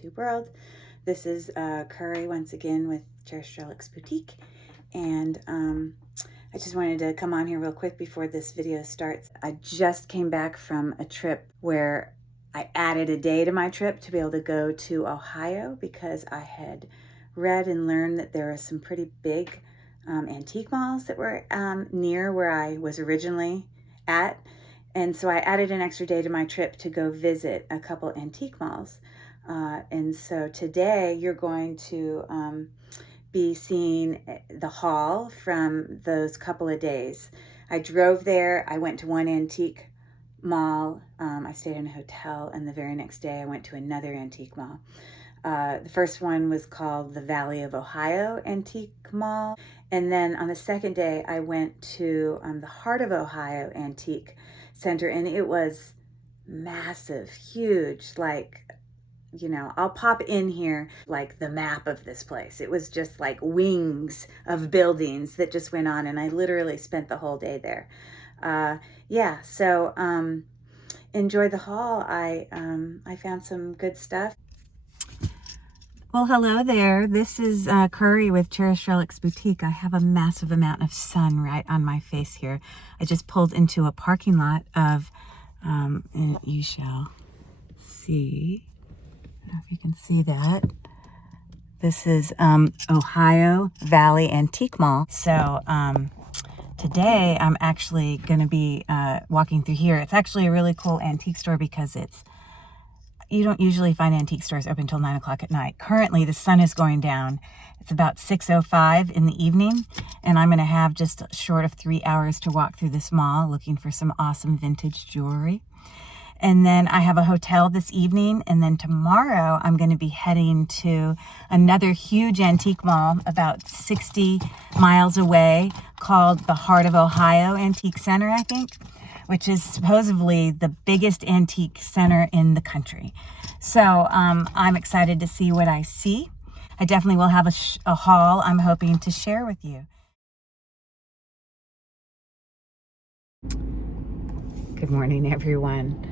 YouTube world. This is Curry once again with Cherished Relics Boutique, and I just wanted to come on here real quick before this video starts. I just came back from a trip where I added a day to my trip to be able to go to Ohio because I had read and learned that there are some pretty big antique malls that were near where I was originally at. And so I added an extra day to my trip to go visit a couple antique malls. And so today you're going to be seeing the haul from those couple of days. I drove there. I went to one antique mall. I stayed in a hotel, and the very next day I went to another antique mall. The first one was called the Valley of Ohio Antique Mall. And then on the second day, I went to the Heart of Ohio Antique Center, and it was massive, huge, like, you know, I'll pop in here like the map of this place. It was just like wings of buildings that just went on, and I literally spent the whole day there. Yeah, so enjoy the haul. I found some good stuff. Well, hello there. This is Curry with Cherished Relics Boutique. I have a massive amount of sun right on my face here. I just pulled into a parking lot of, and you shall see, I don't know if you can see that. This is Ohio Valley Antique Mall. So today I'm actually going to be walking through here. It's actually a really cool antique store because you don't usually find antique stores open until 9 o'clock at night. Currently, the sun is going down. It's about 6:05 in the evening, and I'm going to have just short of 3 hours to walk through this mall looking for some awesome vintage jewelry. And then I have a hotel this evening, and then tomorrow I'm going to be heading to another huge antique mall about 60 miles away called the Heart of Ohio Antique Center, I think, which is supposedly the biggest antique center in the country. So I'm excited to see what I see. I definitely will have a haul I'm hoping to share with you. Good morning, everyone.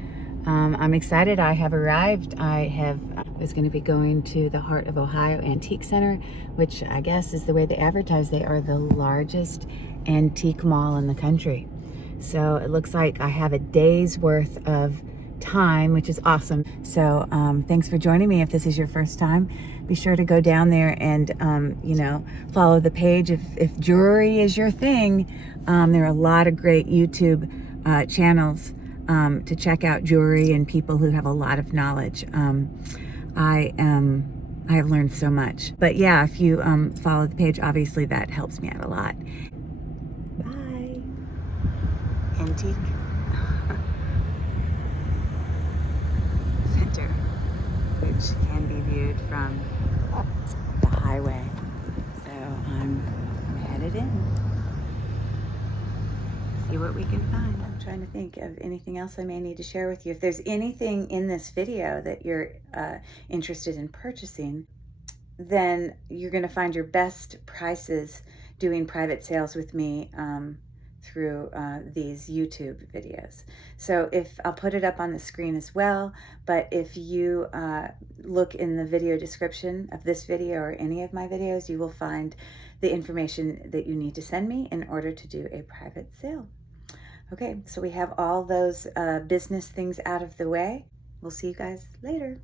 I'm excited. I have arrived. I was going to be going to the Heart of Ohio Antique Center, which I guess is the way they advertise. They are the largest antique mall in the country. So it looks like I have a day's worth of time, which is awesome. So thanks for joining me. If this is your first time, be sure to go down there and, you know, follow the page. If jewelry is your thing, there are a lot of great YouTube channels to check out jewelry and people who have a lot of knowledge. I have learned so much. But yeah, if you follow the page, obviously that helps me out a lot. Bye. Antique Center, which can be viewed from the highway. So I'm headed in. See what we can find. I'm trying to think of anything else I may need to share with you. If there's anything in this video that you're interested in purchasing, then you're going to find your best prices doing private sales with me through these YouTube videos. So I'll put it up on the screen as well, but if you look in the video description of this video or any of my videos, you will find the information that you need to send me in order to do a private sale. Okay, so we have all those business things out of the way. We'll see you guys later.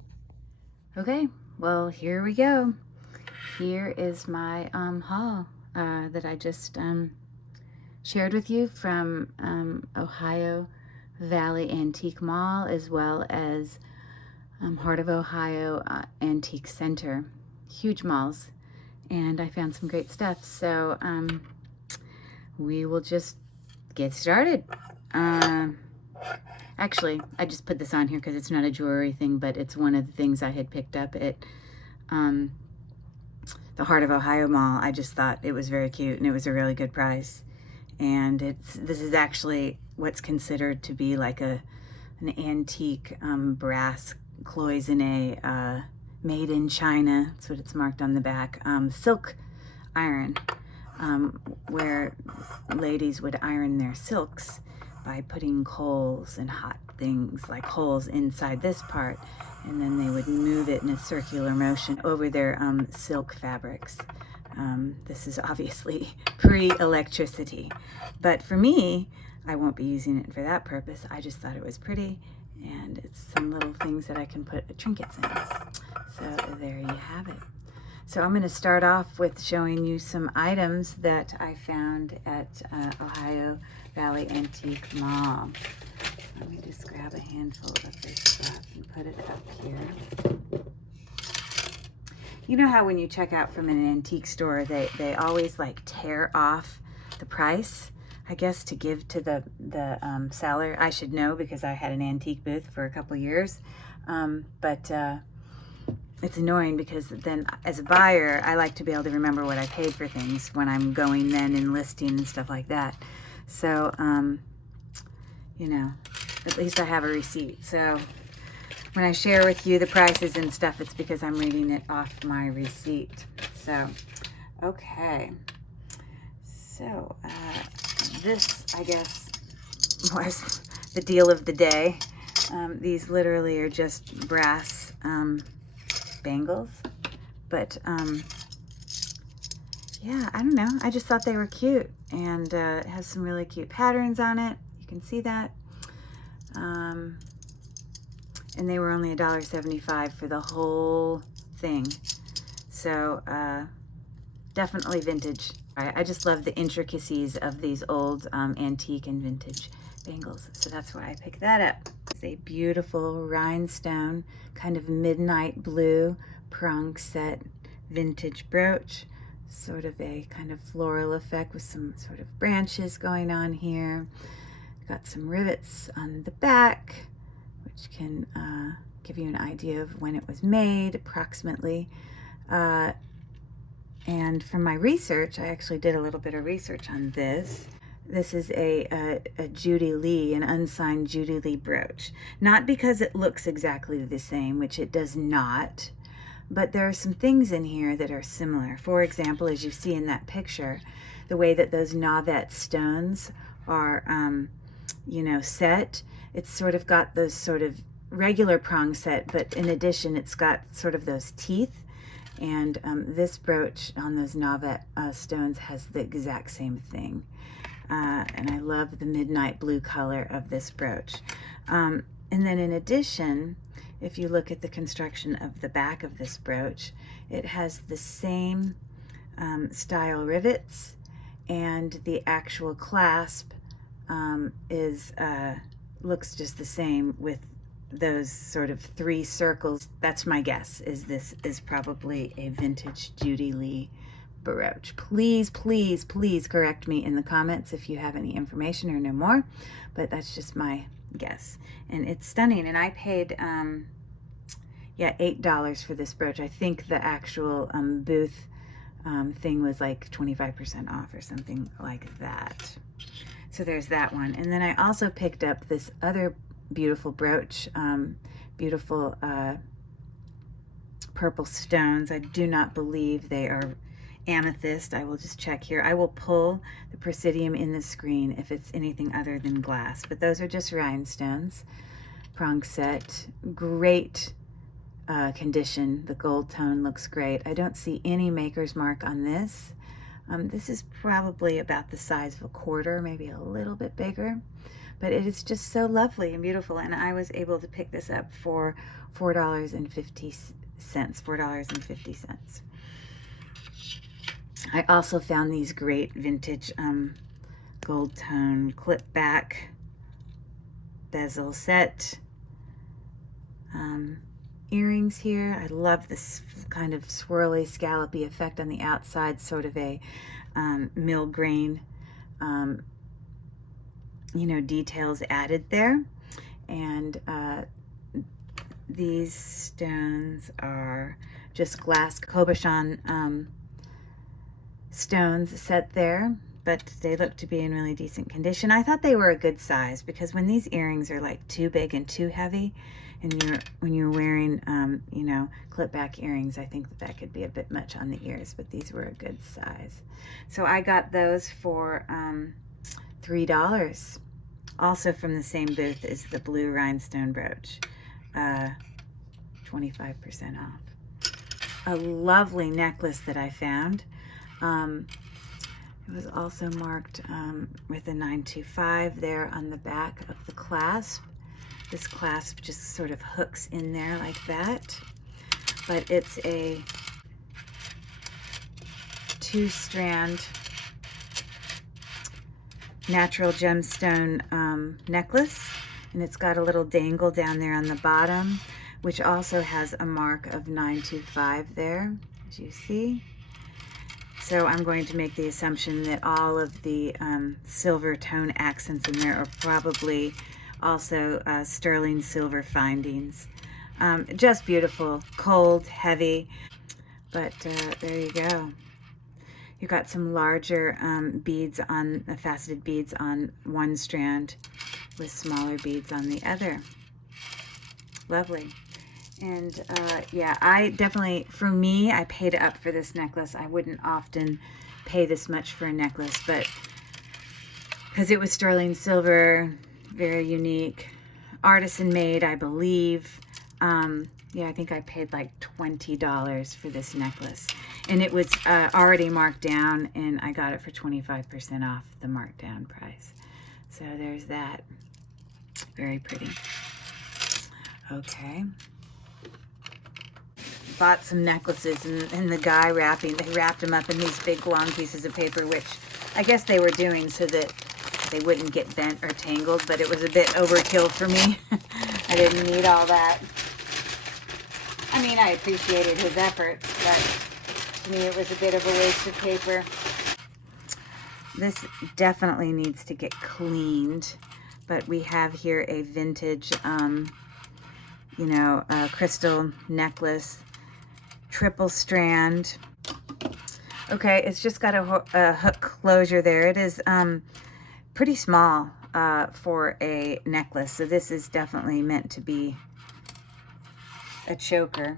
Okay, well, here we go. Here is my haul that I just shared with you from Ohio Valley Antique Mall, as well as Heart of Ohio Antique Center. Huge malls, and I found some great stuff. So we will just get started. Actually, I just put this on here because it's not a jewelry thing, but it's one of the things I had picked up at the Heart of Ohio Mall. I just thought it was very cute, and it was a really good price. And this is actually what's considered to be like an antique brass cloisonne, made in China. That's what it's marked on the back. Silk iron, where ladies would iron their silks by putting coals and hot things like coals inside this part, and then they would move it in a circular motion over their silk fabrics. This is obviously pre-electricity, but for me, I won't be using it for that purpose. I just thought it was pretty, and it's some little things that I can put trinkets in. So there you have it. So I'm going to start off with showing you some items that I found at Ohio Valley Antique Mall. Let me just grab a handful of this stuff and put it up here. You know how when you check out from an antique store, they always like tear off the price, I guess, to give to the seller. I should know because I had an antique booth for a couple years. But it's annoying because then as a buyer, I like to be able to remember what I paid for things when I'm going then and listing and stuff like that. So, you know, at least I have a receipt. So when I share with you the prices and stuff, it's because I'm reading it off my receipt. So, okay. So, this, I guess, was the deal of the day. These literally are just brass bangles. But, yeah, I don't know. I just thought they were cute. And it has some really cute patterns on it. You can see that. And they were only $1.75 for the whole thing. So definitely vintage. I just love the intricacies of these old antique and vintage bangles. So that's why I picked that up. It's a beautiful rhinestone, kind of midnight blue prong set vintage brooch. Sort of a kind of floral effect with some sort of branches going on here. Got some rivets on the back, which can give you an idea of when it was made, approximately. And from my research, I actually did a little bit of research on this. This is a Judy Lee, an unsigned Judy Lee brooch. Not because it looks exactly the same, which it does not, but there are some things in here that are similar. For example, as you see in that picture, the way that those Nauvet stones are, you know, set, it's sort of got those sort of regular prong set, but in addition, it's got sort of those teeth. And this brooch on those Nauvet stones has the exact same thing. And I love the midnight blue color of this brooch. And then in addition, if you look at the construction of the back of this brooch, it has the same style rivets, and the actual clasp looks just the same with those sort of 3 circles. That's my guess, is this is probably a vintage Judy Lee brooch. Please, please, please correct me in the comments if you have any information or know more, but that's just my guess. And it's stunning, and I paid yeah, $8 for this brooch. I think the actual booth thing was like 25% off or something like that. So there's that one. And then I also picked up this other beautiful brooch, beautiful purple stones. I do not believe they are amethyst. I will just check here. I will pull the presidium in the screen if it's anything other than glass, but those are just rhinestones. Prong set, great condition. The gold tone looks great. I don't see any maker's mark on this. This is probably about the size of a quarter, maybe a little bit bigger, but it is just so lovely and beautiful. And I was able to pick this up for $4.50. I also found these great vintage gold tone clip back bezel set earrings here. I love this kind of swirly scallopy effect on the outside, sort of a mill grain, you know, details added there. And these stones are just glass cabochon stones set there, but they look to be in really decent condition. I thought they were a good size, because when these earrings are like too big and too heavy, and when you're wearing you know, clip back earrings, I think that could be a bit much on the ears, but these were a good size. So I got those for $3. Also from the same booth is the blue rhinestone brooch. 25% off. A lovely necklace that I found. It was also marked with a 925 there on the back of the clasp. This clasp just sort of hooks in there like that. But it's a 2-strand natural gemstone necklace, and it's got a little dangle down there on the bottom, which also has a mark of 925 there, as you see. So I'm going to make the assumption that all of the silver tone accents in there are probably also sterling silver findings. Just beautiful, cold, heavy, but there you go. You've got some larger beads on, faceted beads on one strand with smaller beads on the other. Lovely. And yeah, I definitely, for me, I paid up for this necklace. I wouldn't often pay this much for a necklace, but because it was sterling silver, very unique, artisan made, I believe. Yeah, I think I paid like $20 for this necklace, and it was already marked down, and I got it for 25% off the markdown price. So there's that. Very pretty. Okay. Bought some necklaces, and the guy they wrapped them up in these big long pieces of paper, which I guess they were doing so that they wouldn't get bent or tangled, but it was a bit overkill for me. I didn't need all that. I mean, I appreciated his efforts, but to me it was a bit of a waste of paper. This definitely needs to get cleaned, but we have here a vintage, you know, crystal necklace, triple strand. Okay, it's just got a hook closure there. It is pretty small for a necklace, so this is definitely meant to be a choker.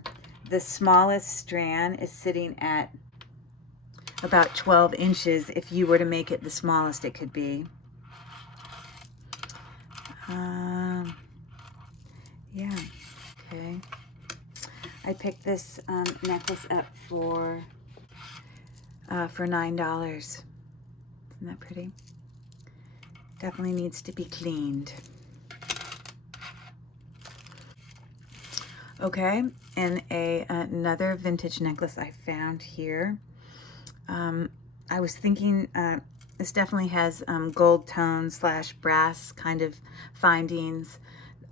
The smallest strand is sitting at about 12 inches if you were to make it the smallest it could be. Yeah, okay. I picked this necklace up for $9. Isn't that pretty? Definitely needs to be cleaned. Okay, and another vintage necklace I found here. I was thinking this definitely has gold tone / brass kind of findings,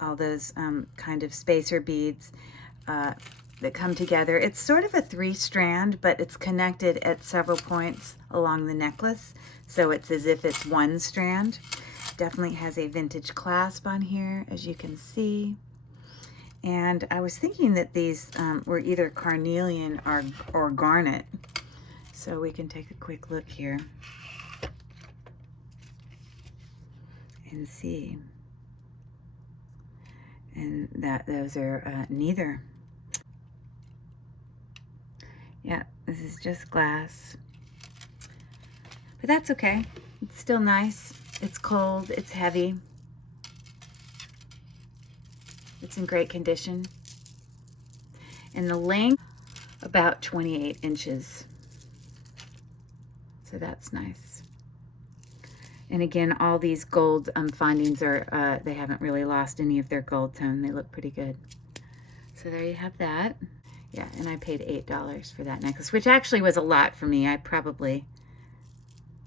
all those kind of spacer beads that come together. It's sort of a 3-strand, but it's connected at several points along the necklace, so it's as if it's 1 strand. Definitely has a vintage clasp on here, as you can see. And I was thinking that these were either carnelian or garnet. So we can take a quick look here and see. And those are neither. Yeah, this is just glass. But that's okay. It's still nice. It's cold. It's heavy. It's in great condition. And the length, about 28 inches. So that's nice. And again, all these gold findings are, they haven't really lost any of their gold tone. They look pretty good. So there you have that. Yeah, and I paid $8 for that necklace, which actually was a lot for me. I probably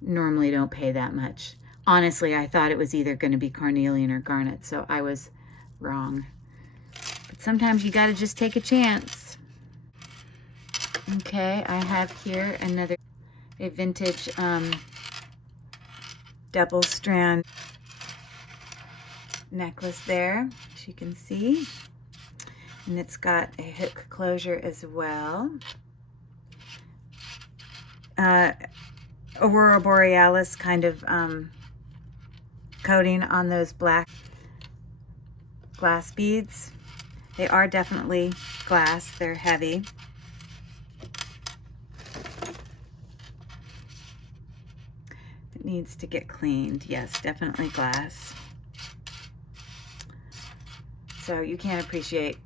normally don't pay that much. Honestly, I thought it was either going to be carnelian or garnet, so I was wrong. But sometimes you got to just take a chance. Okay, I have here a vintage double strand necklace there, as you can see. And it's got a hook closure as well. Aurora Borealis kind of coating on those black glass beads. They are definitely glass. They're heavy. It needs to get cleaned. Yes, definitely glass. So you can't appreciate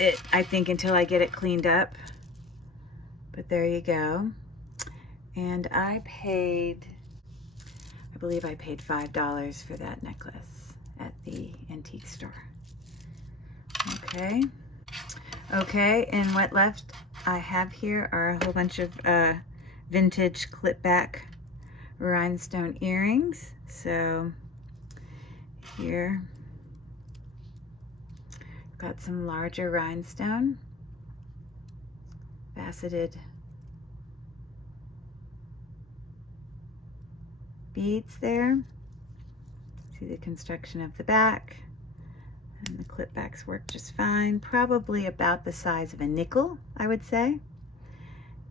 it, I think, until I get it cleaned up. But there you go. And I believe I paid $5 for that necklace at the antique store. Okay. Okay, and what left I have here are a whole bunch of vintage clip back rhinestone earrings. So here, got some larger rhinestone, faceted beads there. See the construction of the back, and the clip backs work just fine. Probably about the size of a nickel, I would say.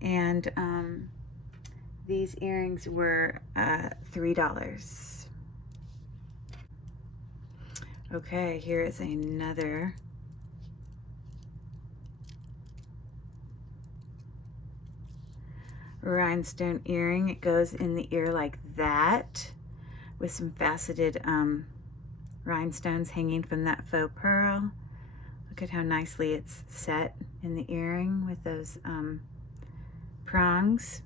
And these earrings were $3. Okay, here is another rhinestone earring. It goes in the ear like that, with some faceted rhinestones hanging from that faux pearl. Look at how nicely it's set in the earring with those prongs.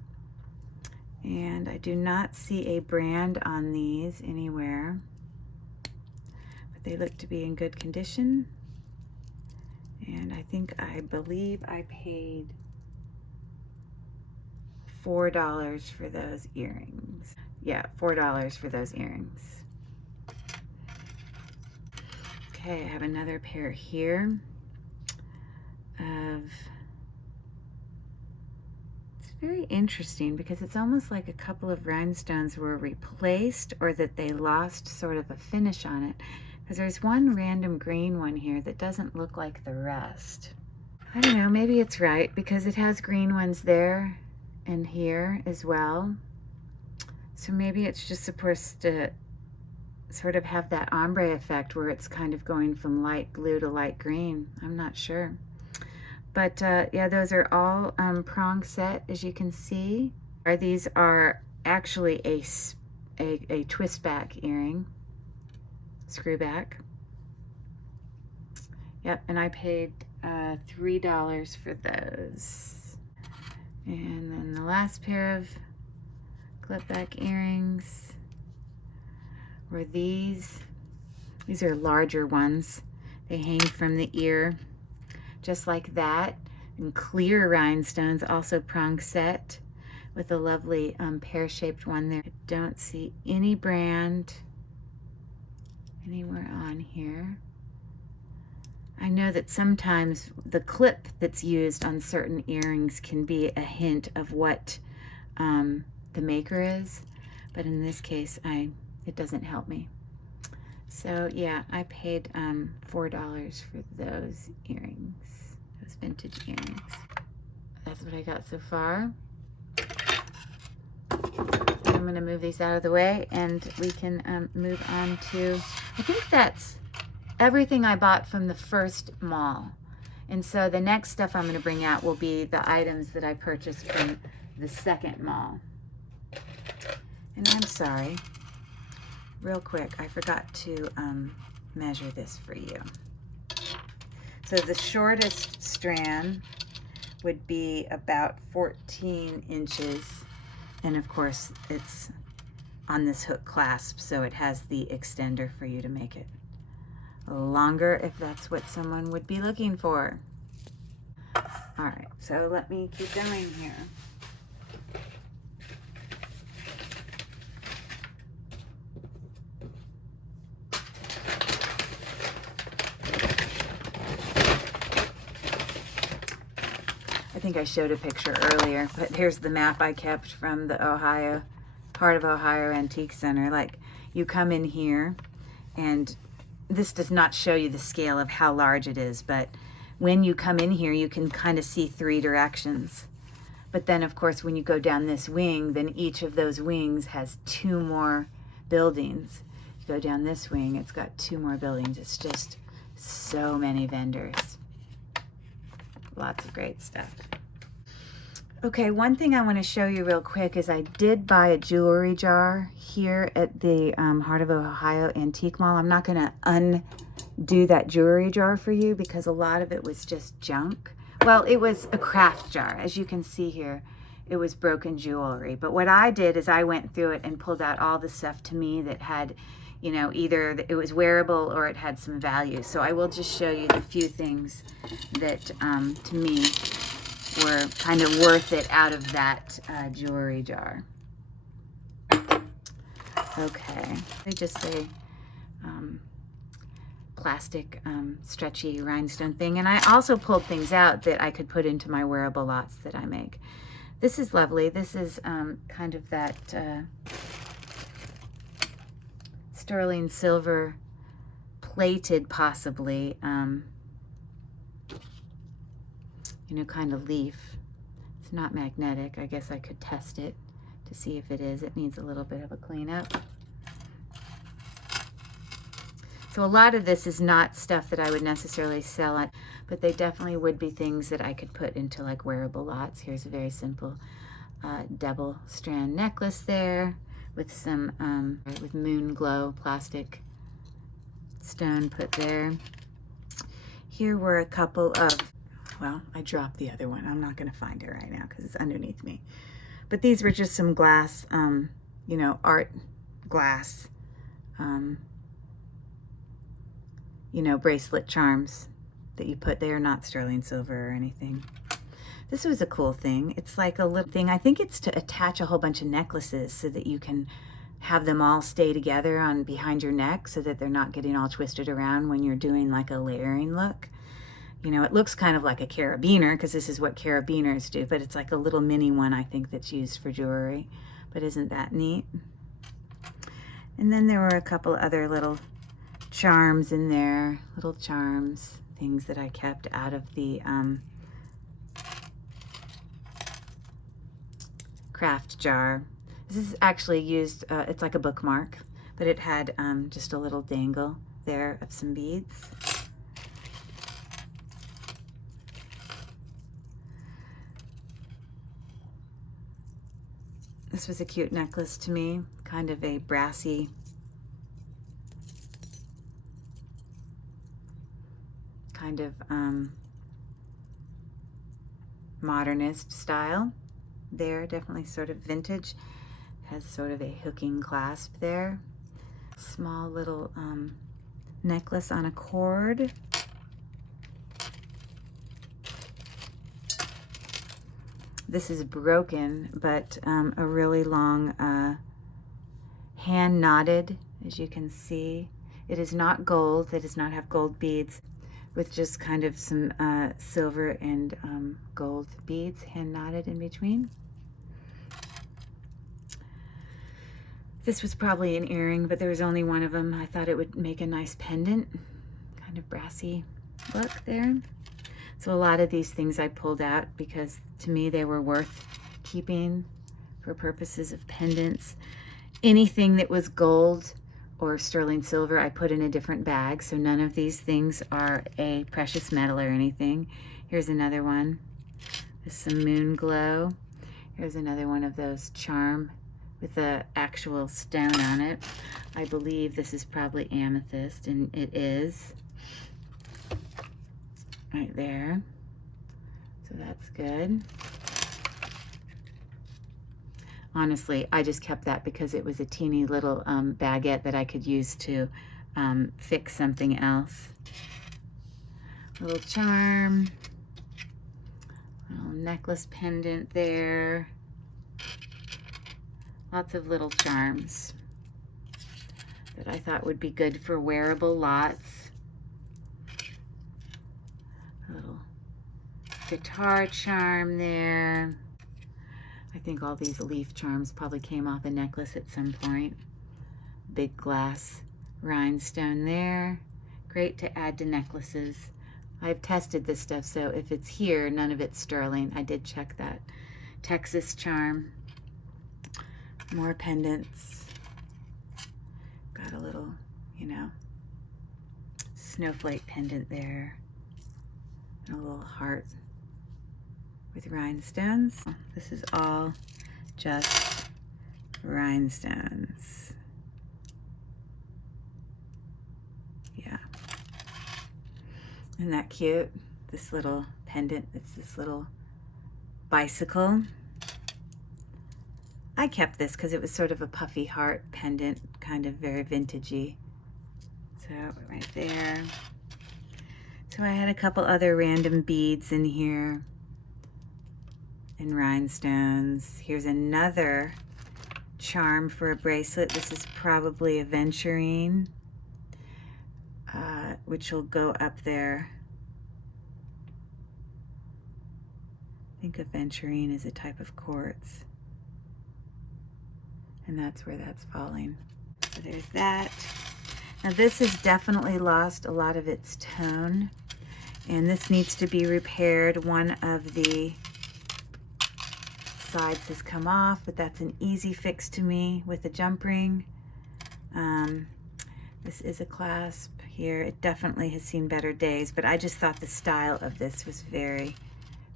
And I do not see a brand on these anywhere, but they look to be in good condition. And I believe I paid $4 for those earrings. Yeah, $4 for those earrings. Okay, I have another pair here of, it's very interesting because it's almost like a couple of rhinestones were replaced, or that they lost sort of a finish on it. Because there's one random green one here that doesn't look like the rest. I don't know, maybe it's right because it has green ones there and here as well. So maybe it's just supposed to sort of have that ombre effect where it's kind of going from light blue to light green. I'm not sure. But yeah, those are all prong set, as you can see. These are actually a twist back earring, screw back. Yep, and I paid $3 for those. And then the last pair of clip back earrings were these. These are larger ones. They hang from the ear just like that, and clear rhinestones, also prong set with a lovely pear-shaped one there. I don't see any brand anywhere on here. I know that sometimes the clip that's used on certain earrings can be a hint of what the maker is, but in this case it doesn't help me. So yeah, I paid $4 for those earrings, those vintage earrings. That's what I got so far. I'm going to move these out of the way and we can move on to, I think that's everything I bought from the first mall. And so the next stuff I'm going to bring out will be the items that I purchased from the second mall. And I'm sorry, real quick, I forgot to measure this for you. So the shortest strand would be about 14 inches. And of course, it's on this hook clasp, so it has the extender for you to make it longer if that's what someone would be looking for. All right, so let me keep going here. I think I showed a picture earlier, but here's the map I kept from the Heart of Ohio Antique Center. Like, you come in here, and this does not show you the scale of how large it is, but when you come in here, you can kind of see 3 directions. But then, of course, when you go down this wing, then each of those wings has 2 more buildings. You go down this wing, it's got 2 more buildings. It's just so many vendors. Lots of great stuff. Okay, one thing I want to show you real quick is I did buy a jewelry jar here at the Heart of Ohio Antique Mall. I'm not going to do that jewelry jar for you because a lot of it was just junk. Well, it was a craft jar. As you can see here, it was broken jewelry. But what I did is I went through it and pulled out all the stuff to me that had, you know, either it was wearable or it had some value. So I will just show you the few things that to me were kind of worth it out of that jewelry jar. Okay, just a plastic stretchy rhinestone thing. And I also pulled things out that I could put into my wearable lots that I make. This is lovely. This is kind of that sterling silver plated, possibly, you know, kind of leaf. It's not magnetic. I guess I could test it to see if it is. It needs a little bit of a cleanup. So a lot of this is not stuff that I would necessarily sell at, but they definitely would be things that I could put into like wearable lots. Here's a very simple double strand necklace there with some with moon glow plastic stone put there. Here were a couple of, well, I dropped the other one. I'm not going to find it right now because it's underneath me. But these were just some glass, you know, art glass, you know, bracelet charms that you put there, not sterling silver or anything. This was a cool thing. It's like a little thing. I think it's to attach a whole bunch of necklaces so that you can have them all stay together on behind your neck so that they're not getting all twisted around when you're doing like a layering look. You know, it looks kind of like a carabiner because this is what carabiners do, but it's like a little mini one, I think, that's used for jewelry. But isn't that neat? And then there were a couple other little charms in there, little charms, things that I kept out of the craft jar. This is actually used, it's like a bookmark, but it had just a little dangle there of some beads. This was a cute necklace to me, kind of a brassy, kind of modernist style there, definitely sort of vintage. Has sort of a hooking clasp there. Small little necklace on a cord. This is broken, but a really long hand knotted, as you can see. It is not gold. It does not have gold beads, with just kind of some silver and gold beads hand knotted in between. This was probably an earring, but there was only one of them. I thought it would make a nice pendant, kind of brassy look there. So a lot of these things I pulled out because to me they were worth keeping for purposes of pendants. Anything that was gold or sterling silver I put in a different bag, so none of these things are a precious metal or anything. Here's another one with some moon glow. Here's another one of those charm with the actual stone on it. I believe this is probably amethyst, and it is. Right there. So that's good. Honestly, I just kept that because it was a teeny little baguette that I could use to fix something else. Little charm. Little necklace pendant there. Lots of little charms that I thought would be good for wearable lots. A little guitar charm there. I think all these leaf charms probably came off a necklace at some point. Big glass rhinestone there. Great to add to necklaces. I've tested this stuff, so if it's here, none of it's sterling. I did check that. Texas charm. More pendants. Got a little, you know, snowflake pendant there. And a little heart with rhinestones. This is all just rhinestones. Yeah. Isn't that cute? This little pendant, it's this little bicycle. I kept this because it was sort of a puffy heart pendant, kind of very vintagey. So right there. So I had a couple other random beads in here and rhinestones. Here's another charm for a bracelet. This is probably a aventurine, which will go up there. I think aventurine is a type of quartz, and that's where that's falling. So there's that. Now this has definitely lost a lot of its tone, and this needs to be repaired. One of the sides has come off, but that's an easy fix to me with a jump ring. This is a clasp here. It definitely has seen better days, but I just thought the style of this was very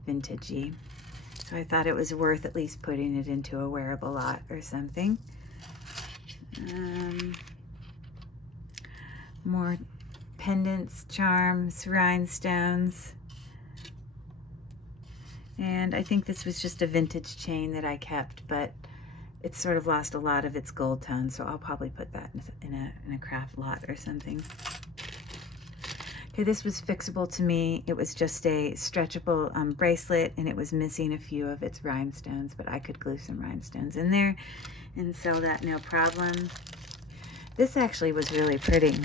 vintagey. So I thought it was worth at least putting it into a wearable lot or something. More pendants, charms, rhinestones. And I think this was just a vintage chain that I kept, but it's sort of lost a lot of its gold tone, so I'll probably put that in a craft lot or something. Okay, this was fixable to me. It was just a stretchable bracelet, and it was missing a few of its rhinestones, but I could glue some rhinestones in there and sell that no problem. This actually was really pretty.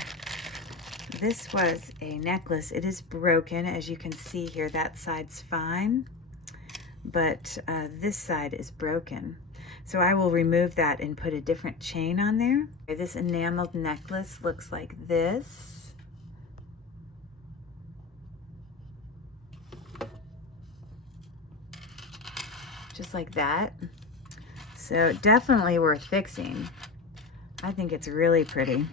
This was a necklace. It is broken, as you can see here. That side's fine, but this side is broken. So I will remove that and put a different chain on there. This enameled necklace looks like this. Just like that. So definitely worth fixing. I think it's really pretty.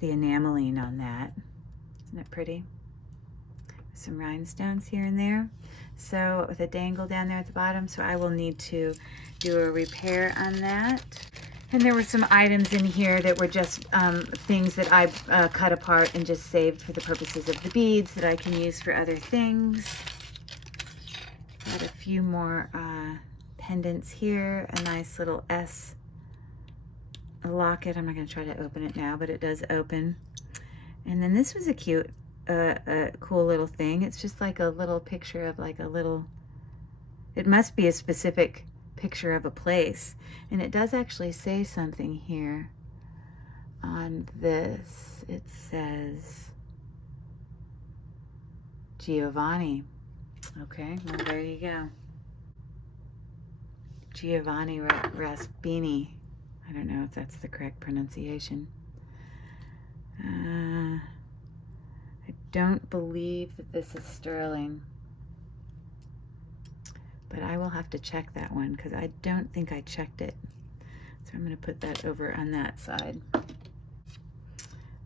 The enameling on that. Isn't it pretty? Some rhinestones here and there. So with a dangle down there at the bottom, so I will need to do a repair on that. And there were some items in here that were just things that I cut apart and just saved for the purposes of the beads that I can use for other things. Got a few more pendants here, a nice little S locket. I'm not going to try to open it now, but it does open. And then this was a cute a cool little thing. It's just like a little picture of like a little, it must be a specific picture of a place, and it does actually say something here on this. It says Giovanni. Okay, well there you go. Giovanni Raspini. I don't know if that's the correct pronunciation. I don't believe that this is sterling, but I will have to check that one because I don't think I checked it. So I'm going to put that over on that side.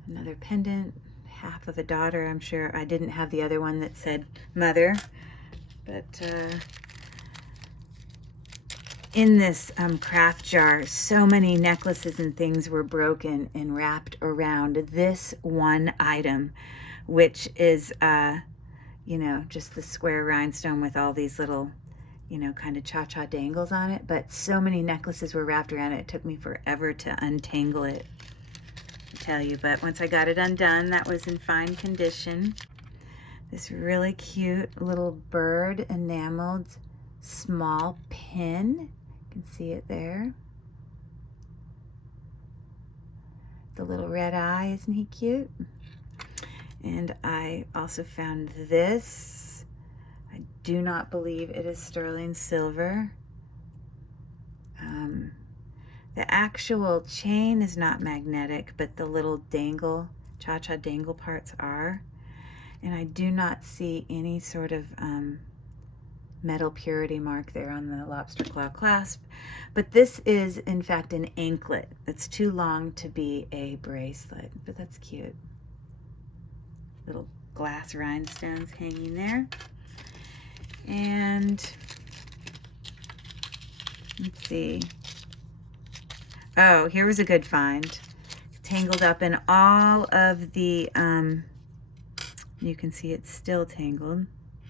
Another pendant, half of a daughter. I'm sure I didn't have the other one that said mother, but in this craft jar, so many necklaces and things were broken and wrapped around this one item, which is, you know, just the square rhinestone with all these little, you know, kind of cha-cha dangles on it. But so many necklaces were wrapped around it, it took me forever to untangle it, I tell you. But once I got it undone, that was in fine condition. This really cute little bird enameled small pin. You can see it there. The little red eye, isn't he cute? And I also found this. I do not believe it is sterling silver. The actual chain is not magnetic, but the little dangle, cha-cha dangle parts are. And I do not see any sort of metal purity mark there on the lobster claw clasp. But this is, in fact, an anklet. It's too long to be a bracelet, but that's cute. Little glass rhinestones hanging there. And let's see. Oh, here was a good find. Tangled up in all of the You can see it's still tangled.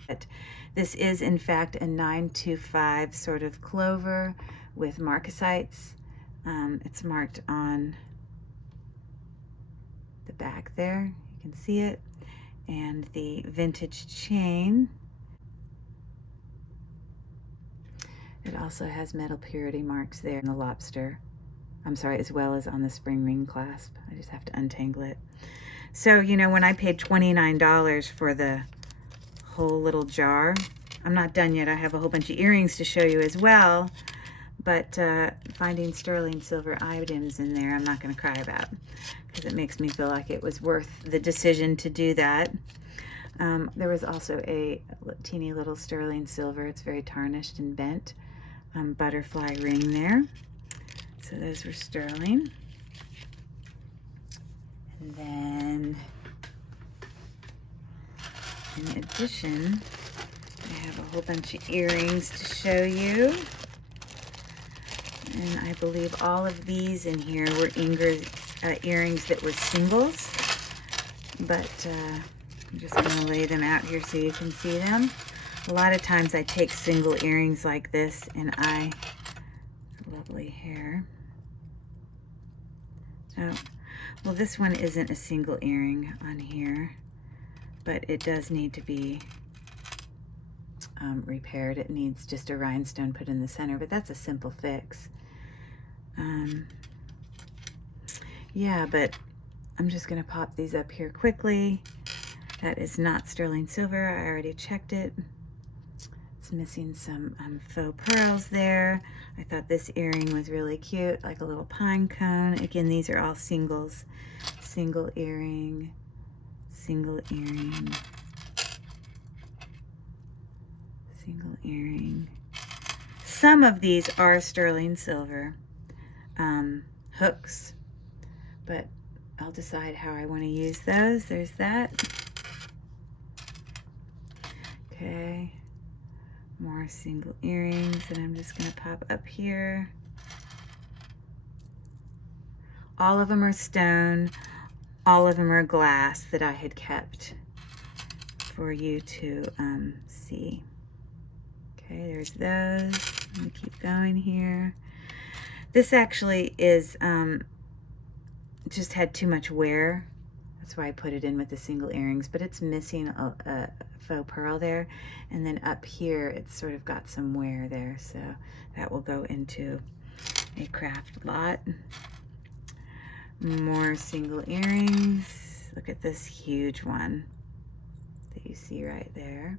But this is in fact a 925 sort of clover with marcasites. It's marked on the back there. You can see it. And the vintage chain. It also has metal purity marks there in the lobster. I'm sorry, as well as on the spring ring clasp. I just have to untangle it. So, you know, when I paid $29 for the whole little jar, I'm not done yet. I have a whole bunch of earrings to show you as well. But finding sterling silver items in there, I'm not going to cry about, because it makes me feel like it was worth the decision to do that. There was also a teeny little sterling silver. It's very tarnished and bent. Butterfly ring there. So those were sterling. And then, in addition, I have a whole bunch of earrings to show you. And I believe all of these in here were earrings that were singles. But I'm just going to lay them out here so you can see them. A lot of times I take single earrings like this and lovely hair. Oh, well, this one isn't a single earring on here, but it does need to be repaired. It needs just a rhinestone put in the center, but that's a simple fix. Yeah, but I'm just going to pop these up here quickly. That is not sterling silver. I already checked it. It's missing some faux pearls there. I thought this earring was really cute, like a little pine cone. Again, these are all singles. Single earring, single earring, single earring. Some of these are sterling silver hooks, but I'll decide how I want to use those. There's that. Okay, more single earrings that I'm just going to pop up here. All of them are stone. All of them are glass that I had kept for you to see. Okay, there's those. Let me keep going here. This actually is just had too much wear. That's why I put it in with the single earrings, but it's missing a faux pearl there. And then up here, it's sort of got some wear there. So that will go into a craft lot. More single earrings. Look at this huge one that you see right there.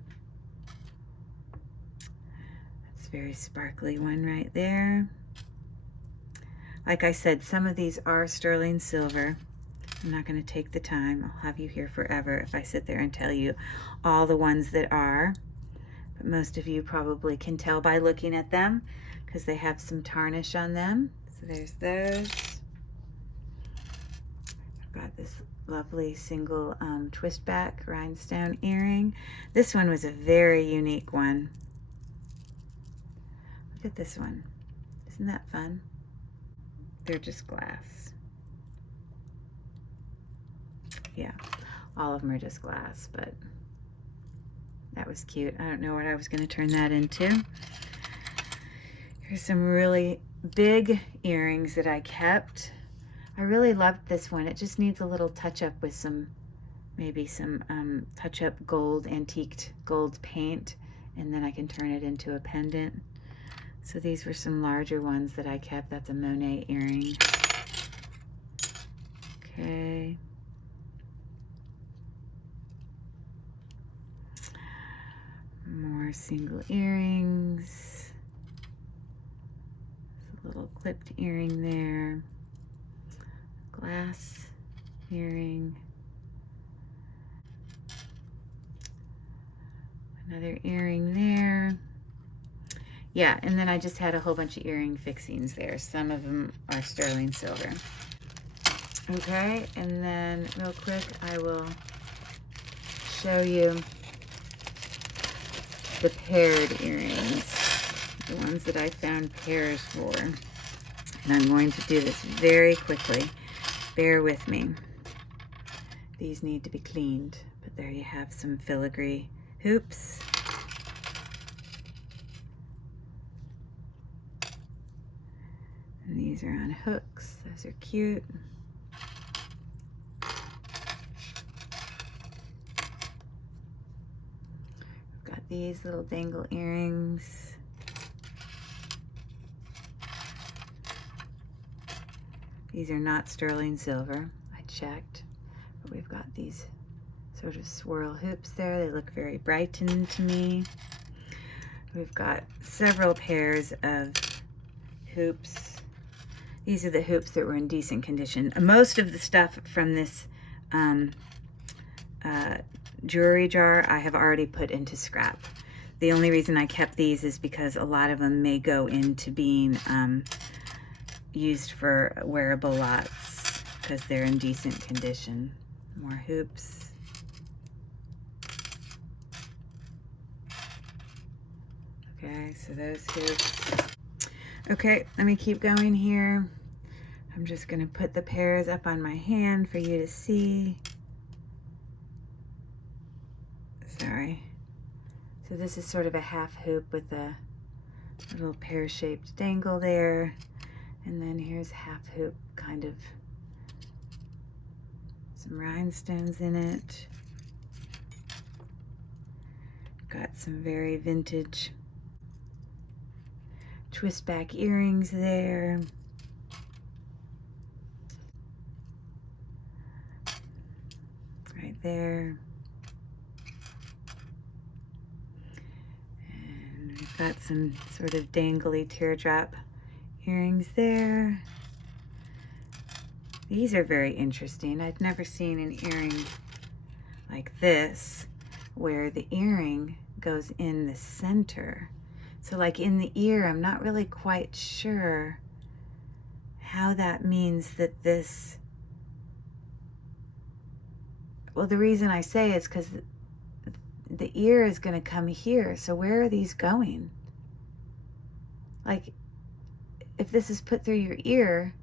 That's a very sparkly one right there. Like I said, some of these are sterling silver. I'm not going to take the time. I'll have you here forever if I sit there and tell you all the ones that are. But most of you probably can tell by looking at them because they have some tarnish on them. So there's those. I've got this lovely single twist back rhinestone earring. This one was a very unique one. Look at this one. Isn't that fun? They're just glass. Yeah, all of them are just glass, but that was cute. I don't know what I was going to turn that into. Here's some really big earrings that I kept. I really loved this one. It just needs a little touch up with some, maybe some touch up gold, antiqued gold paint, and then I can turn it into a pendant. So these were some larger ones that I kept. That's a Monet earring. Okay. More single earrings. There's a little clipped earring there. Glass earring. Another earring there. Yeah, and then I just had a whole bunch of earring fixings there. Some of them are sterling silver. Okay, and then real quick, I will show you the paired earrings, the ones that I found pairs for. And I'm going to do this very quickly. Bear with me. These need to be cleaned, but there you have some filigree hoops. And these are on hooks. Those are cute. We've got these little dangle earrings. These are not sterling silver, I checked, but we've got these sort of swirl hoops there. They look very Brighton to me. We've got several pairs of hoops. These are the hoops that were in decent condition. Most of the stuff from this jewelry jar I have already put into scrap. The only reason I kept these is because a lot of them may go into being used for wearable lots because they're in decent condition. More hoops. Okay, so those hoops. Okay, let me keep going here. I'm just going to put the pairs up on my hand for you to see. Sorry. So this is sort of a half hoop with a little pear-shaped dangle there. And then here's half hoop, kind of some rhinestones in it. Got some very vintage twist back earrings there. Right there. And we've got some sort of dangly teardrop earrings there. These are very interesting. I've never seen an earring like this where the earring goes in the center. So like in the ear, I'm not really quite sure how that means that this, well, the reason I say it's because the ear is going to come here. So where are these going? Like, if this is put through your ear,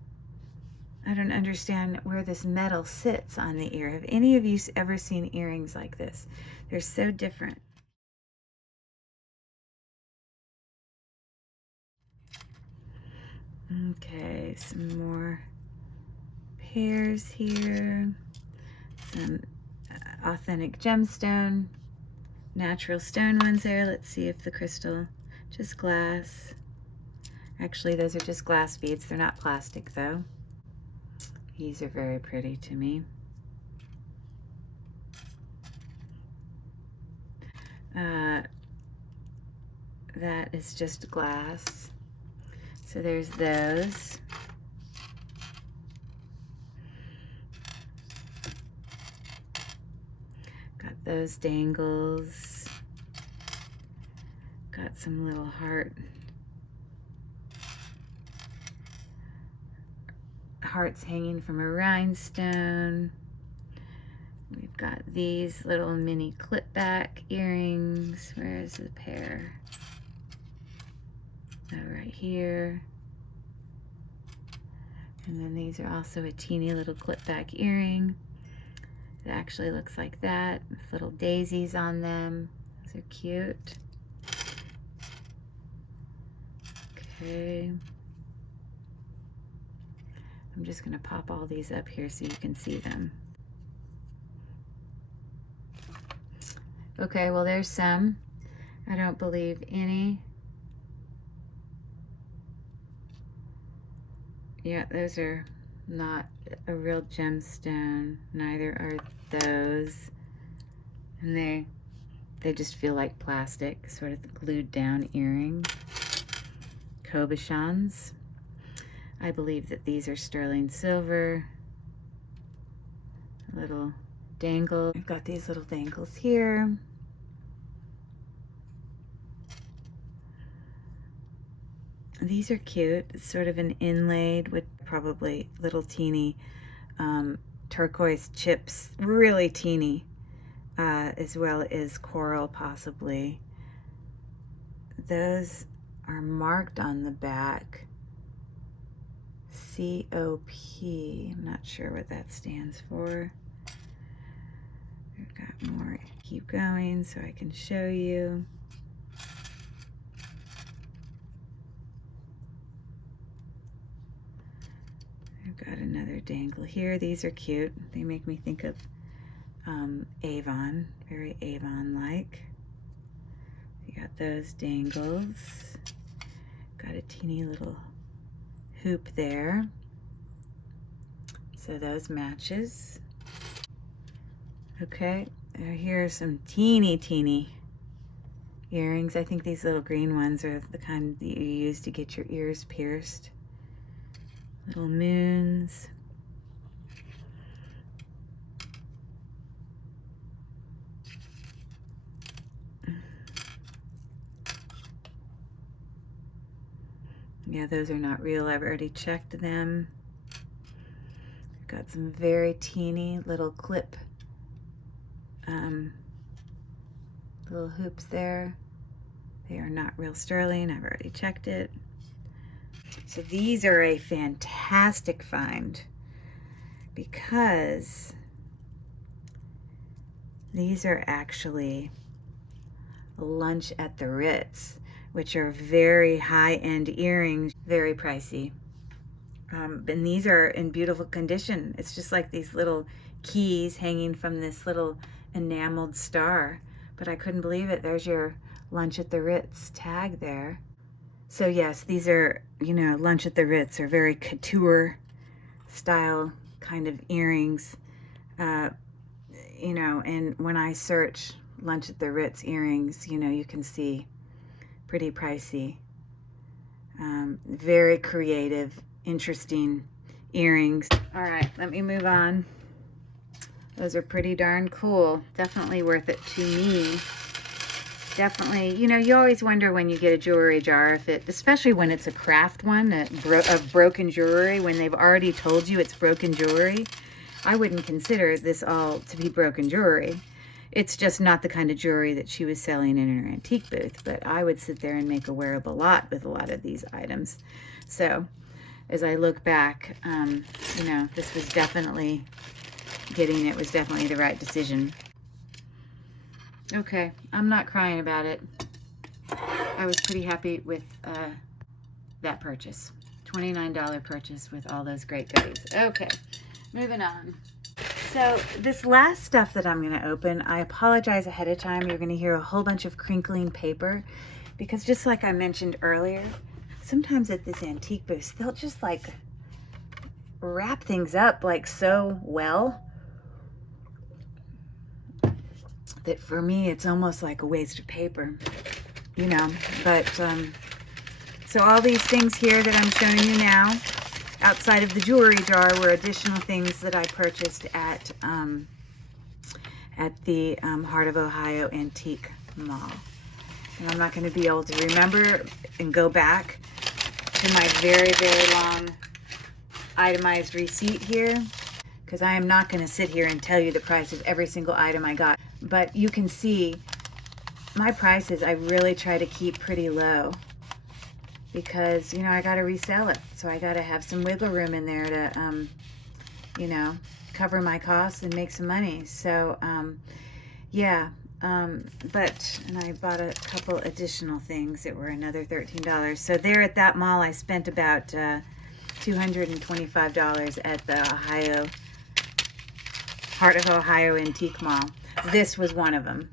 I don't understand where this metal sits on the ear. Have any of you ever seen earrings like this? They're so different. Okay, some more pairs here. Some authentic gemstone, natural stone ones there. Let's see if the crystal, just glass. Actually, those are just glass beads. They're not plastic though. These are very pretty to me. That is just glass. So there's those. Got those dangles. Got some little hearts hanging from a rhinestone. We've got these little mini clip back earrings. Where's the pair? Oh, right here. And then these are also a teeny little clip back earring. It actually looks like that with little daisies on them. Those are cute. Okay. I'm just going to pop all these up here so you can see them. Okay, well there's some. I don't believe any. Yeah, those are not a real gemstone. Neither are those. And they just feel like plastic, sort of glued down earring. Cabochons. I believe that these are sterling silver. A little dangle. I've got these little dangles here. These are cute. It's sort of an inlaid with probably little teeny turquoise chips, really teeny, as well as coral possibly. Those are marked on the back. COP. I'm not sure what that stands for. I've got more. Keep going so I can show you. I've got another dangle here. These are cute. They make me think of Avon, very Avon-like. You got those dangles. Got a teeny little hoop there. So those matches. Okay, here are some teeny earrings. I think these little green ones are the kind that you use to get your ears pierced. Little moons. Yeah, those are not real. I've already checked them. Got some very teeny little clip little hoops there. They are not real sterling. I've already checked it. So these are a fantastic find because these are actually lunch at the Ritz, which are very high-end earrings, very pricey. And these are in beautiful condition. It's just like these little keys hanging from this little enameled star. But I couldn't believe it. There's your lunch at the Ritz tag there. So yes, these are, you know, lunch at the Ritz are very couture style kind of earrings. You know, and when I search lunch at the Ritz earrings, you know, you can see pretty pricey. Very creative, interesting earrings. All right, let me move on. Those are pretty darn cool. Definitely worth it to me. Definitely, you know, you always wonder when you get a jewelry jar if it, especially when it's a craft one, of broken jewelry, when they've already told you it's broken jewelry. I wouldn't consider this all to be broken jewelry. It's just not the kind of jewelry that she was selling in her antique booth, but I would sit there and make a wearable lot with a lot of these items. So as I look back, you know, this was definitely, getting it was definitely the right decision. Okay, I'm not crying about it. I was pretty happy with that purchase. $29 purchase with all those great goodies. Okay, moving on. So this last stuff that I'm going to open, I apologize ahead of time. You're going to hear a whole bunch of crinkling paper because just like I mentioned earlier, sometimes at this antique booth, they'll just like wrap things up like so well that for me, it's almost like a waste of paper, you know, but so all these things here that I'm showing you now, outside of the jewelry jar, were additional things that I purchased at the Heart of Ohio Antique Mall. And I'm not going to be able to remember and go back to my very, very long itemized receipt here, because I am not going to sit here and tell you the price of every single item I got. But you can see my prices I really try to keep pretty low because, you know, I got to resell it. So I got to have some wiggle room in there to, you know, cover my costs and make some money. So, yeah. And I bought a couple additional things that were another $13. So there at that mall, I spent about $225 at the Heart of Ohio Antique Mall. This was one of them,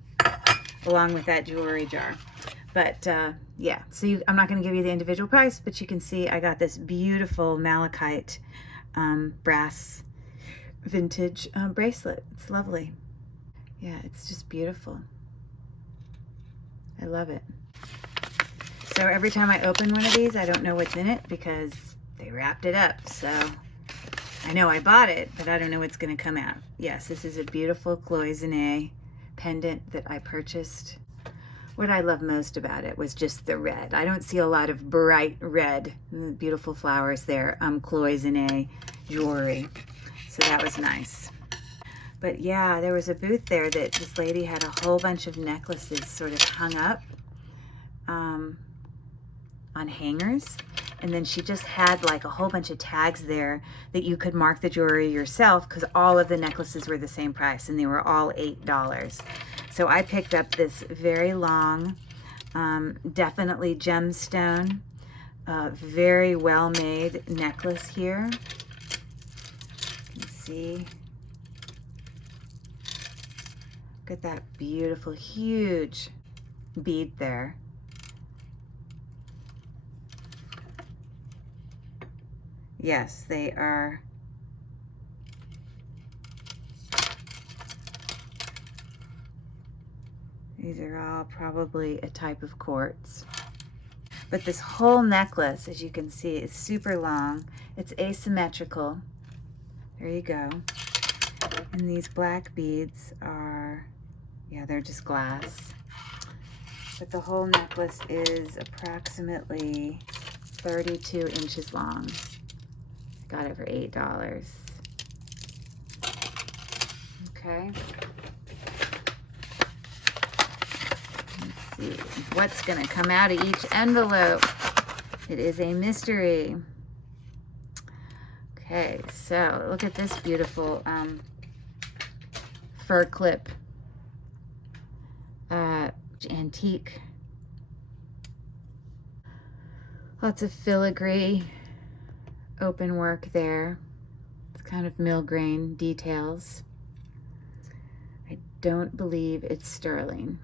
along with that jewelry jar. But yeah, so I'm not going to give you the individual price, but you can see I got this beautiful malachite brass vintage bracelet. It's lovely. Yeah, it's just beautiful. I love it. So every time I open one of these, I don't know what's in it because they wrapped it up. So I know I bought it, but I don't know what's going to come out. Yes, this is a beautiful cloisonne pendant that I purchased. What I love most about it was just the red. I don't see a lot of bright red, and the beautiful flowers there, cloisonne jewelry. So that was nice. But yeah, there was a booth there that this lady had a whole bunch of necklaces sort of hung up. on hangers. And then she just had like a whole bunch of tags there that you could mark the jewelry yourself, because all of the necklaces were the same price and they were all $8. So I picked up this very long, definitely gemstone, very well made necklace here. You can see. Look at that beautiful, huge bead there. Yes, they are. These are all probably a type of quartz. But this whole necklace, as you can see, is super long. It's asymmetrical. There you go. And these black beads are, yeah, they're just glass. But the whole necklace is approximately 32 inches long. Got it for $8. Okay. Let's see what's gonna come out of each envelope. It is a mystery. Okay, so look at this beautiful fur clip, antique. Lots of filigree open work there. It's kind of mill-grain details. I don't believe it's sterling,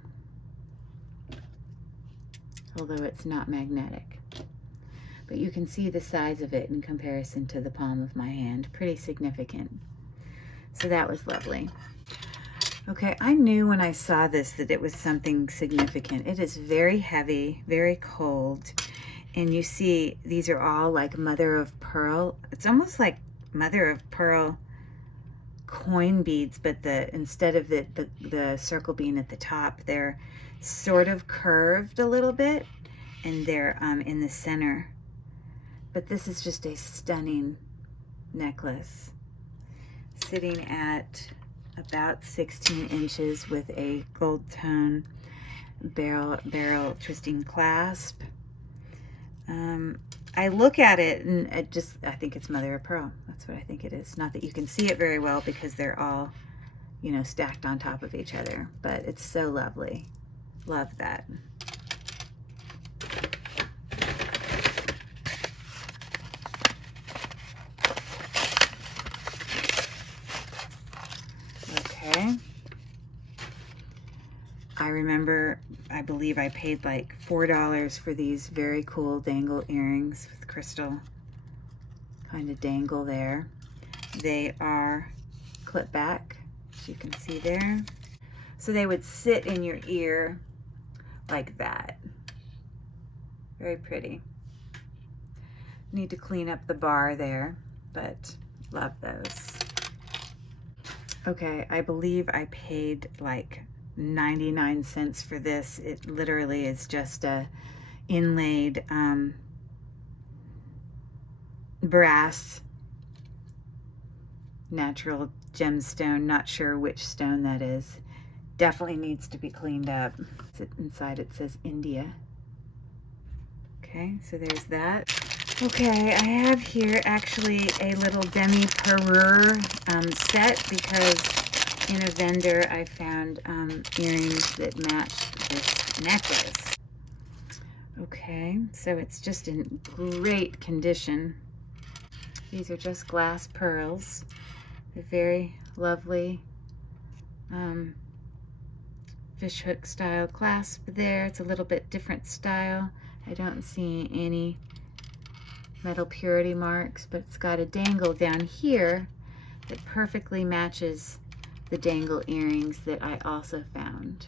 although it's not magnetic. But you can see the size of it in comparison to the palm of my hand. Pretty significant. So that was lovely. Okay, I knew when I saw this that it was something significant. It is very heavy, very cold. And you see, these are all like mother of pearl. It's almost like mother of pearl coin beads, but instead of the circle being at the top, they're sort of curved a little bit, and they're in the center. But this is just a stunning necklace, sitting at about 16 inches with a gold tone barrel twisting clasp. I look at it and I think it's mother of pearl. That's what I think it is. Not that you can see it very well because they're all, you know, stacked on top of each other, but it's so lovely. Love that. Okay. I remember, I believe I paid like $4 for these very cool dangle earrings with crystal kind of dangle there. They are clip back, as you can see there. So they would sit in your ear like that. Very pretty. Need to clean up the bar there, but love those. Okay, I believe I paid like 99 cents for this. It literally is just a inlaid brass natural gemstone. Not sure which stone that is. Definitely needs to be cleaned up. Inside it says India. Okay, so there's that. Okay, I have here actually a little Demi-Parure set, because in a vendor I found earrings that matched this necklace. Okay, so it's just in great condition. These are just glass pearls. They're very lovely fishhook style clasp there. It's a little bit different style. I don't see any metal purity marks, but it's got a dangle down here that perfectly matches the dangle earrings that I also found.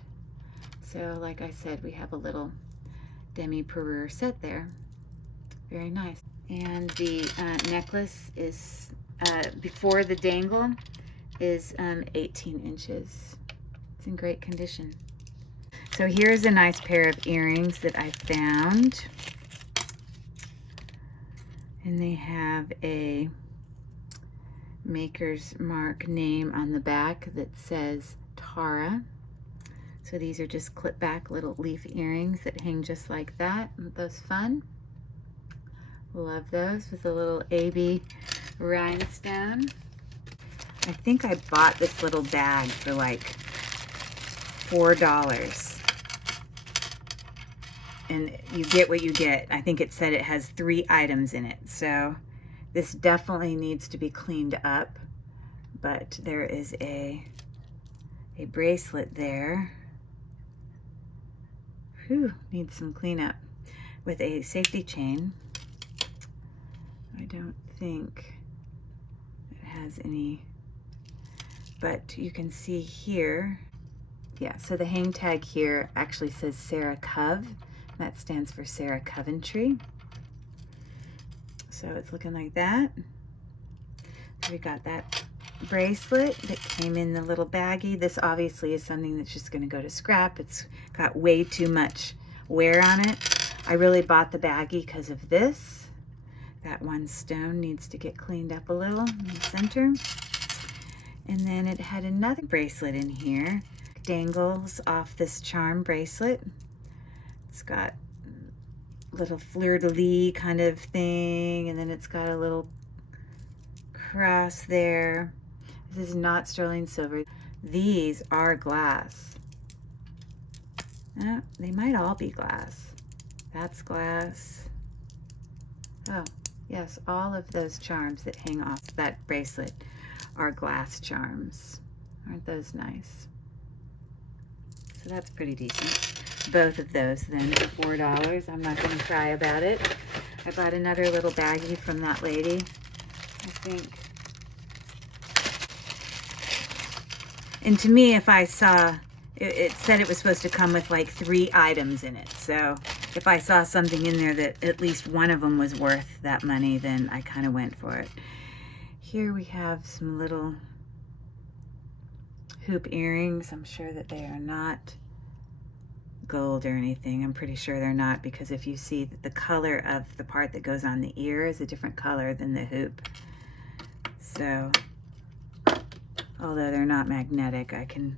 So like I said, we have a little Demi-Parure set there. Very nice. And the necklace is, before the dangle, is 18 inches. It's in great condition. So here's a nice pair of earrings that I found. And they have a maker's mark name on the back that says Tara. So these are just clip back little leaf earrings that hang just like that. Aren't those fun? Love those with a little AB rhinestone. I think I bought this little bag for like $4. And you get what you get. I think it said it has 3 items in it. So this definitely needs to be cleaned up. But there is a bracelet there. Whew, needs some cleanup. With a safety chain. I don't think it has any, but you can see here, yeah, so the hang tag here actually says Sarah Cove. That stands for Sarah Coventry. So it's looking like that. So we got that bracelet that came in the little baggie. This obviously is something that's just going to go to scrap. It's got way too much wear on it. I really bought the baggie because of this. That one stone needs to get cleaned up a little in the center. And then it had another bracelet in here. Dangles off this charm bracelet. It's got a little fleur-de-lis kind of thing, and then it's got a little cross there. This is not sterling silver. These are glass. They might all be glass. That's glass. Oh, yes, all of those charms that hang off that bracelet are glass charms. Aren't those nice? So that's pretty decent. Both of those then for $4. I'm not going to cry about it. I bought another little baggie from that lady, I think. And to me, if I saw, it said it was supposed to come with like 3 items in it. So if I saw something in there that at least one of them was worth that money, then I kind of went for it. Here we have some little hoop earrings. I'm sure that they are not gold or anything. I'm pretty sure they're not, because if you see that the color of the part that goes on the ear is a different color than the hoop. So, although they're not magnetic, I can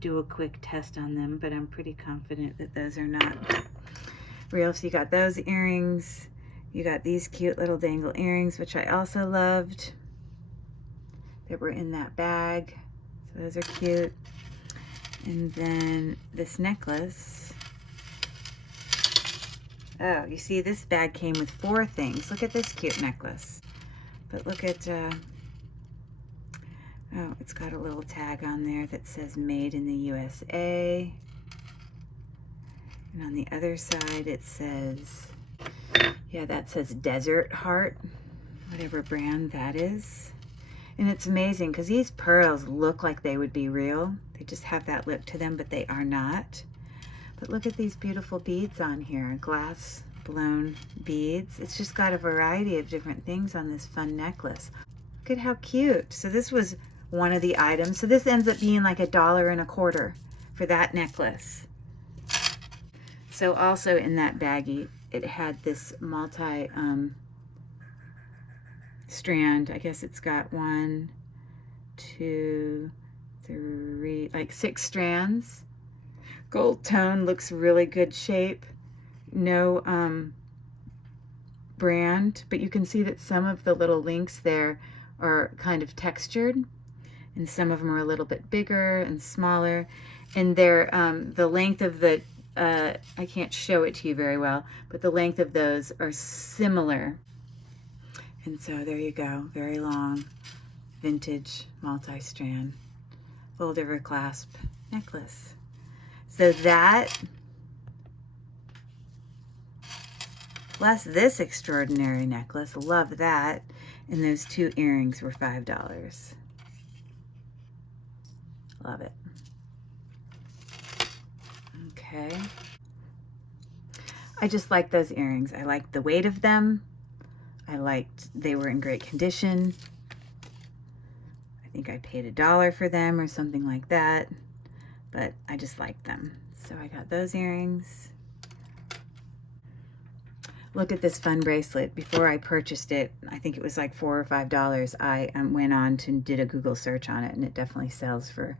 do a quick test on them, but I'm pretty confident that those are not real. So you got those earrings. You got these cute little dangle earrings, which I also loved, that were in that bag. So those are cute. And then this necklace. Oh, you see this bag came with 4 things. Look at this cute necklace. But look at, oh, it's got a little tag on there that says made in the USA. And on the other side it says, yeah, that says Desert Heart, whatever brand that is. And it's amazing because these pearls look like they would be real. They just have that look to them, but they are not. But look at these beautiful beads on here, glass blown beads. It's just got a variety of different things on this fun necklace. Look at how cute. So this was one of the items. So this ends up being like $1.25 for that necklace. So also in that baggie, it had this multi strand. I guess it's got 1, 2, 3, like 6 strands. Gold tone, looks really good shape. No brand, but you can see that some of the little links there are kind of textured, and some of them are a little bit bigger and smaller, and they're the length of the I can't show it to you very well, but the length of those are similar. And so there you go, very long, vintage, multi-strand, gold over clasp necklace. So that, plus this extraordinary necklace, love that, and those 2 earrings were $5. Love it. Okay. I just like those earrings. I liked the weight of them. I liked they were in great condition. I think I paid $1 for them or something like that, but I just liked them. So I got those earrings. Look at this fun bracelet. Before I purchased it, I think it was like $4 or $5, I went on to did a Google search on it, and it definitely sells for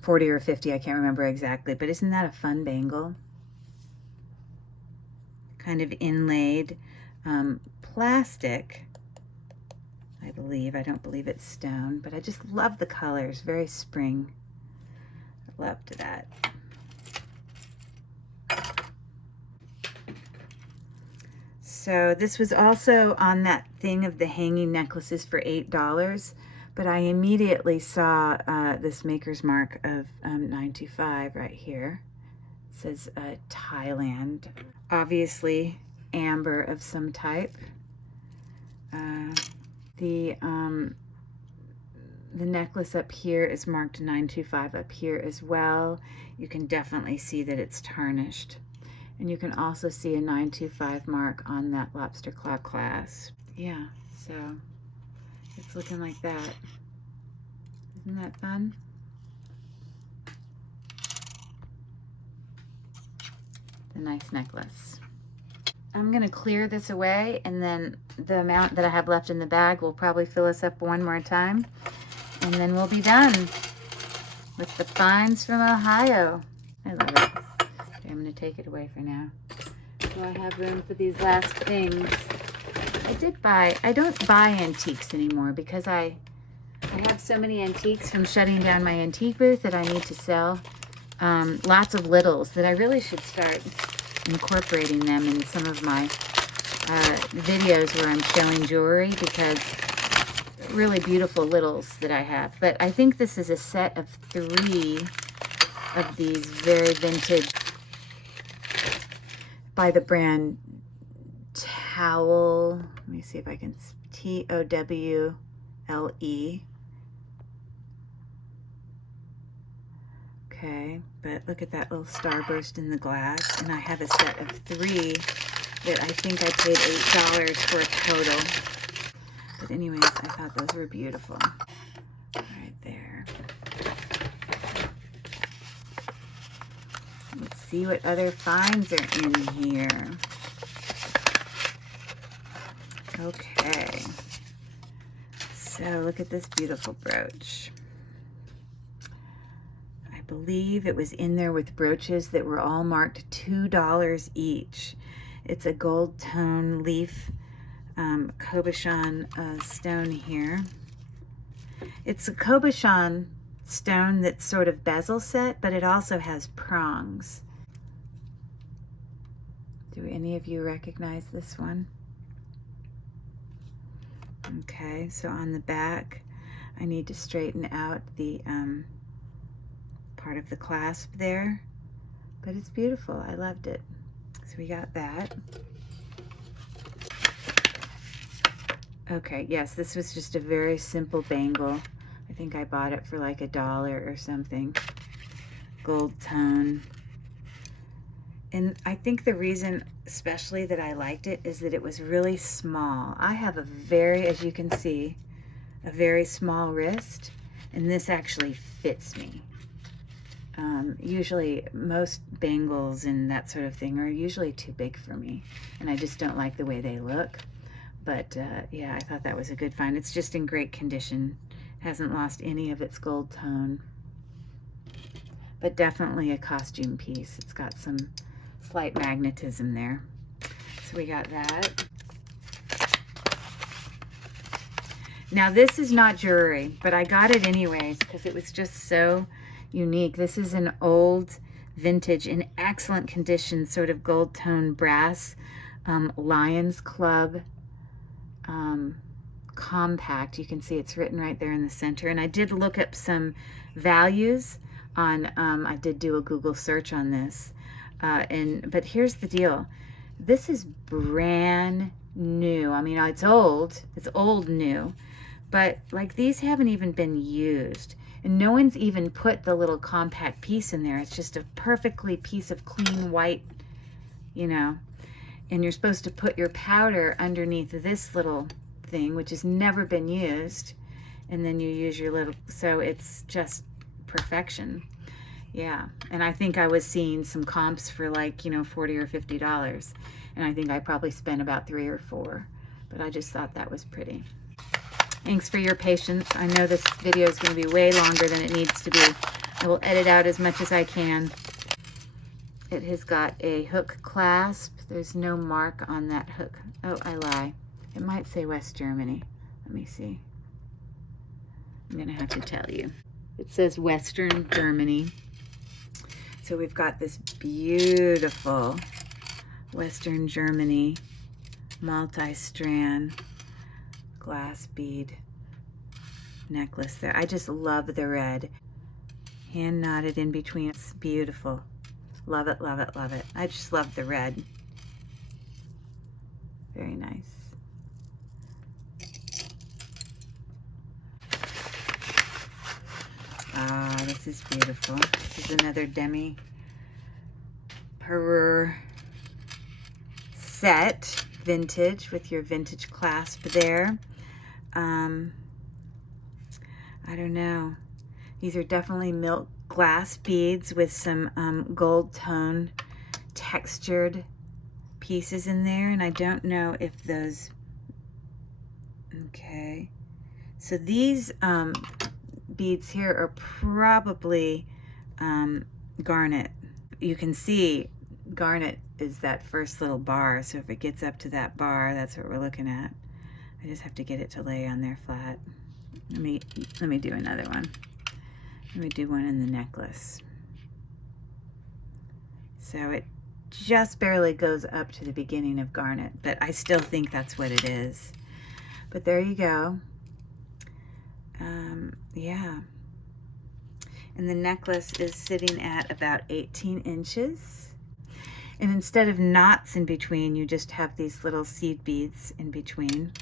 40 or 50, I can't remember exactly, but isn't that a fun bangle? Kind of inlaid plastic, I believe. I don't believe it's stone, but I just love the colors. Very spring. I loved that. So this was also on that thing of the hanging necklaces for $8, but I immediately saw this Maker's Mark of $9.25 right here. It says Thailand. Obviously amber of some type. The necklace up here is marked $9.25 up here as well. You can definitely see that it's tarnished. And you can also see a $9.25 mark on that lobster claw clasp. Yeah, so it's looking like that. Isn't that fun? The nice necklace. I'm gonna clear this away, and then the amount that I have left in the bag will probably fill us up one more time, and then we'll be done with the finds from Ohio. I love it. Okay, I'm gonna take it away for now. Do I have room for these last things? I don't buy antiques anymore because I have so many antiques from shutting down my antique booth that I need to sell. Lots of littles that I really should start incorporating them in some of my videos where I'm showing jewelry, because really beautiful littles that I have. But I think this is a set of 3 of these very vintage by the brand Towel. Let me see if I can, Towle. Okay, but look at that little starburst in the glass. And I have a set of 3 that I think I paid $8 for a total. But anyways, I thought those were beautiful. Right there. Let's see what other finds are in here. Okay. So look at this beautiful brooch. I believe it was in there with brooches that were all marked $2 each. It's a gold tone leaf cabochon stone here. It's a cabochon stone that's sort of bezel set, but it also has prongs. Do any of you recognize this one? Okay, so on the back, I need to straighten out the part of the clasp there, but it's beautiful. I loved it. So we got that. Okay, yes, this was just a very simple bangle. I think I bought it for like $1 or something. Gold tone. And I think the reason especially that I liked it is that it was really small. I have a very, as you can see, a very small wrist, and this actually fits me. Usually most bangles and that sort of thing are usually too big for me, and I just don't like the way they look. But yeah, I thought that was a good find. It's just in great condition. Hasn't lost any of its gold tone, but definitely a costume piece. It's got some slight magnetism there. So we got that. Now this is not jewelry, but I got it anyways because it was just so unique. This is an old vintage in excellent condition sort of gold tone brass Lions Club compact. You can see it's written right there in the center, and I did look up some values on I did do a Google search on this, but here's the deal. This is brand new. I mean, it's old new, but like these haven't even been used, and no one's even put the little compact piece in there. It's just a perfectly piece of clean white, you know, and you're supposed to put your powder underneath this little thing, which has never been used, and then you use your little, so it's just perfection. Yeah, and I think I was seeing some comps for like, you know, $40 or $50, and I think I probably spent about $3 or $4, but I just thought that was pretty. Thanks for your patience. I know this video is going to be way longer than it needs to be. I will edit out as much as I can. It has got a hook clasp. There's no mark on that hook. Oh, I lie. It might say West Germany. Let me see. I'm gonna have to tell you. It says Western Germany. So we've got this beautiful Western Germany multi-strand glass bead necklace there. I just love the red. Hand knotted in between. It's beautiful. Love it, love it, love it. I just love the red. Very nice. Ah, this is beautiful. This is another Demi-Parure set, vintage, with your vintage clasp there. I don't know. These are definitely milk glass beads with some gold tone textured pieces in there, and I don't know if those, okay. So these beads here are probably garnet. You can see garnet is that first little bar, so if it gets up to that bar, that's what we're looking at. I just have to get it to lay on there flat. Let me do another one. Let me do one in the necklace. So it just barely goes up to the beginning of garnet, but I still think that's what it is. But there you go. Yeah. And the necklace is sitting at about 18 inches. And instead of knots in between, you just have these little seed beads in between.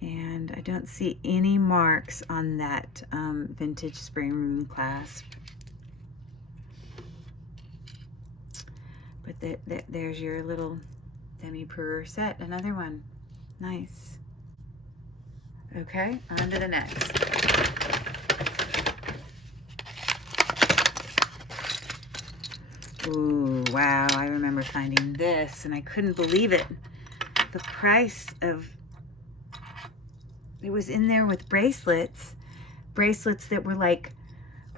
And I don't see any marks on that vintage spring room clasp. But there's your little Demi-Parure set, another one. Nice. Okay, on to the next. Ooh, wow, I remember finding this and I couldn't believe it. The price of, it was in there with bracelets that were like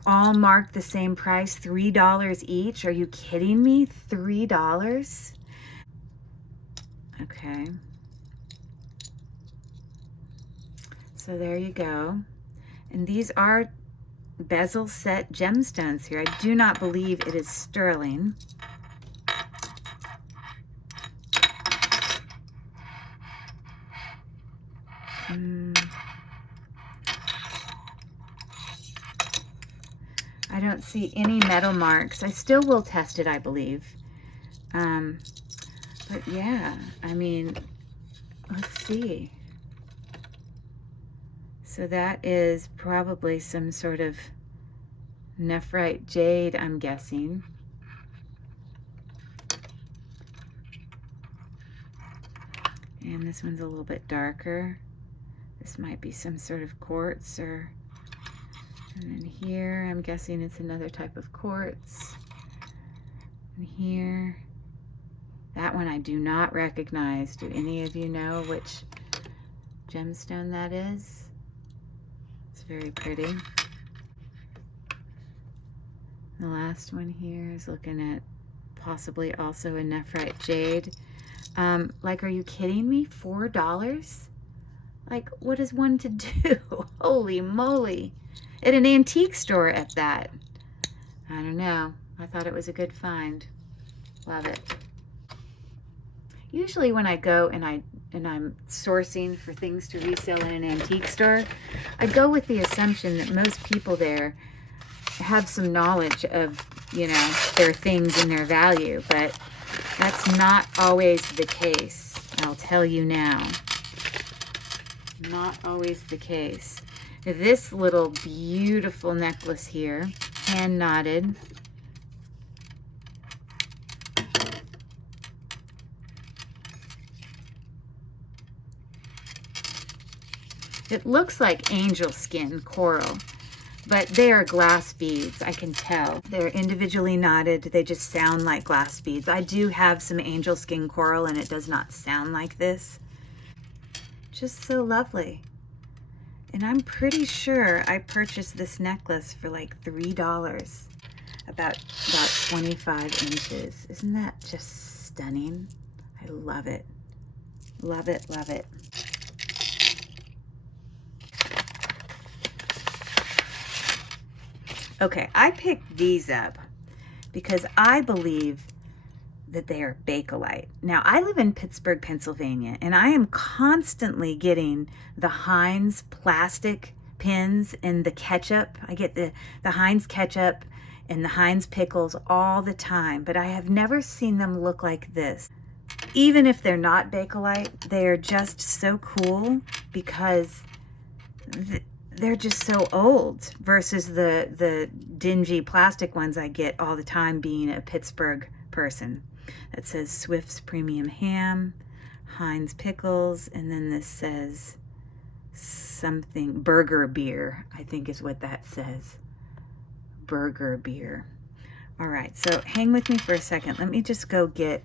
all marked the same price, $3 each. Are you kidding me? $3? Okay. So there you go. And these are bezel set gemstones here. I do not believe it is sterling. I don't see any metal marks. I still will test it, I believe. But yeah, I mean, let's see. So that is probably some sort of nephrite jade, I'm guessing. And this one's a little bit darker. This might be some sort of quartz, or, and then here, I'm guessing it's another type of quartz. And here, that one I do not recognize. Do any of you know which gemstone that is? It's very pretty. The last one here is looking at possibly also a nephrite jade. Like, are you kidding me? $4? Like, what is one to do? Holy moly. At an antique store at that. I don't know. I thought it was a good find. Love it. Usually when I go and I'm sourcing for things to resell in an antique store, I go with the assumption that most people there have some knowledge of, you know, their things and their value, but that's not always the case. I'll tell you now. Not always the case. This little beautiful necklace here, hand knotted. It looks like angel skin coral, but they are glass beads, I can tell. They're individually knotted. They just sound like glass beads. I do have some angel skin coral and it does not sound like this. Just so lovely. And I'm pretty sure I purchased this necklace for like $3. about 25 inches. Isn't that just stunning? I love it. Love it, love it. Okay, I picked these up because I believe that they are Bakelite. Now, I live in Pittsburgh, Pennsylvania, and I am constantly getting the Heinz plastic pins and the ketchup. I get the Heinz ketchup and the Heinz pickles all the time, but I have never seen them look like this. Even if they're not Bakelite, they are just so cool because they're just so old versus the dingy plastic ones I get all the time, being a Pittsburgh person. That says Swift's Premium Ham, Heinz Pickles, and then this says something, Burger Beer, I think is what that says. Burger Beer. All right, so hang with me for a second. Let me just go get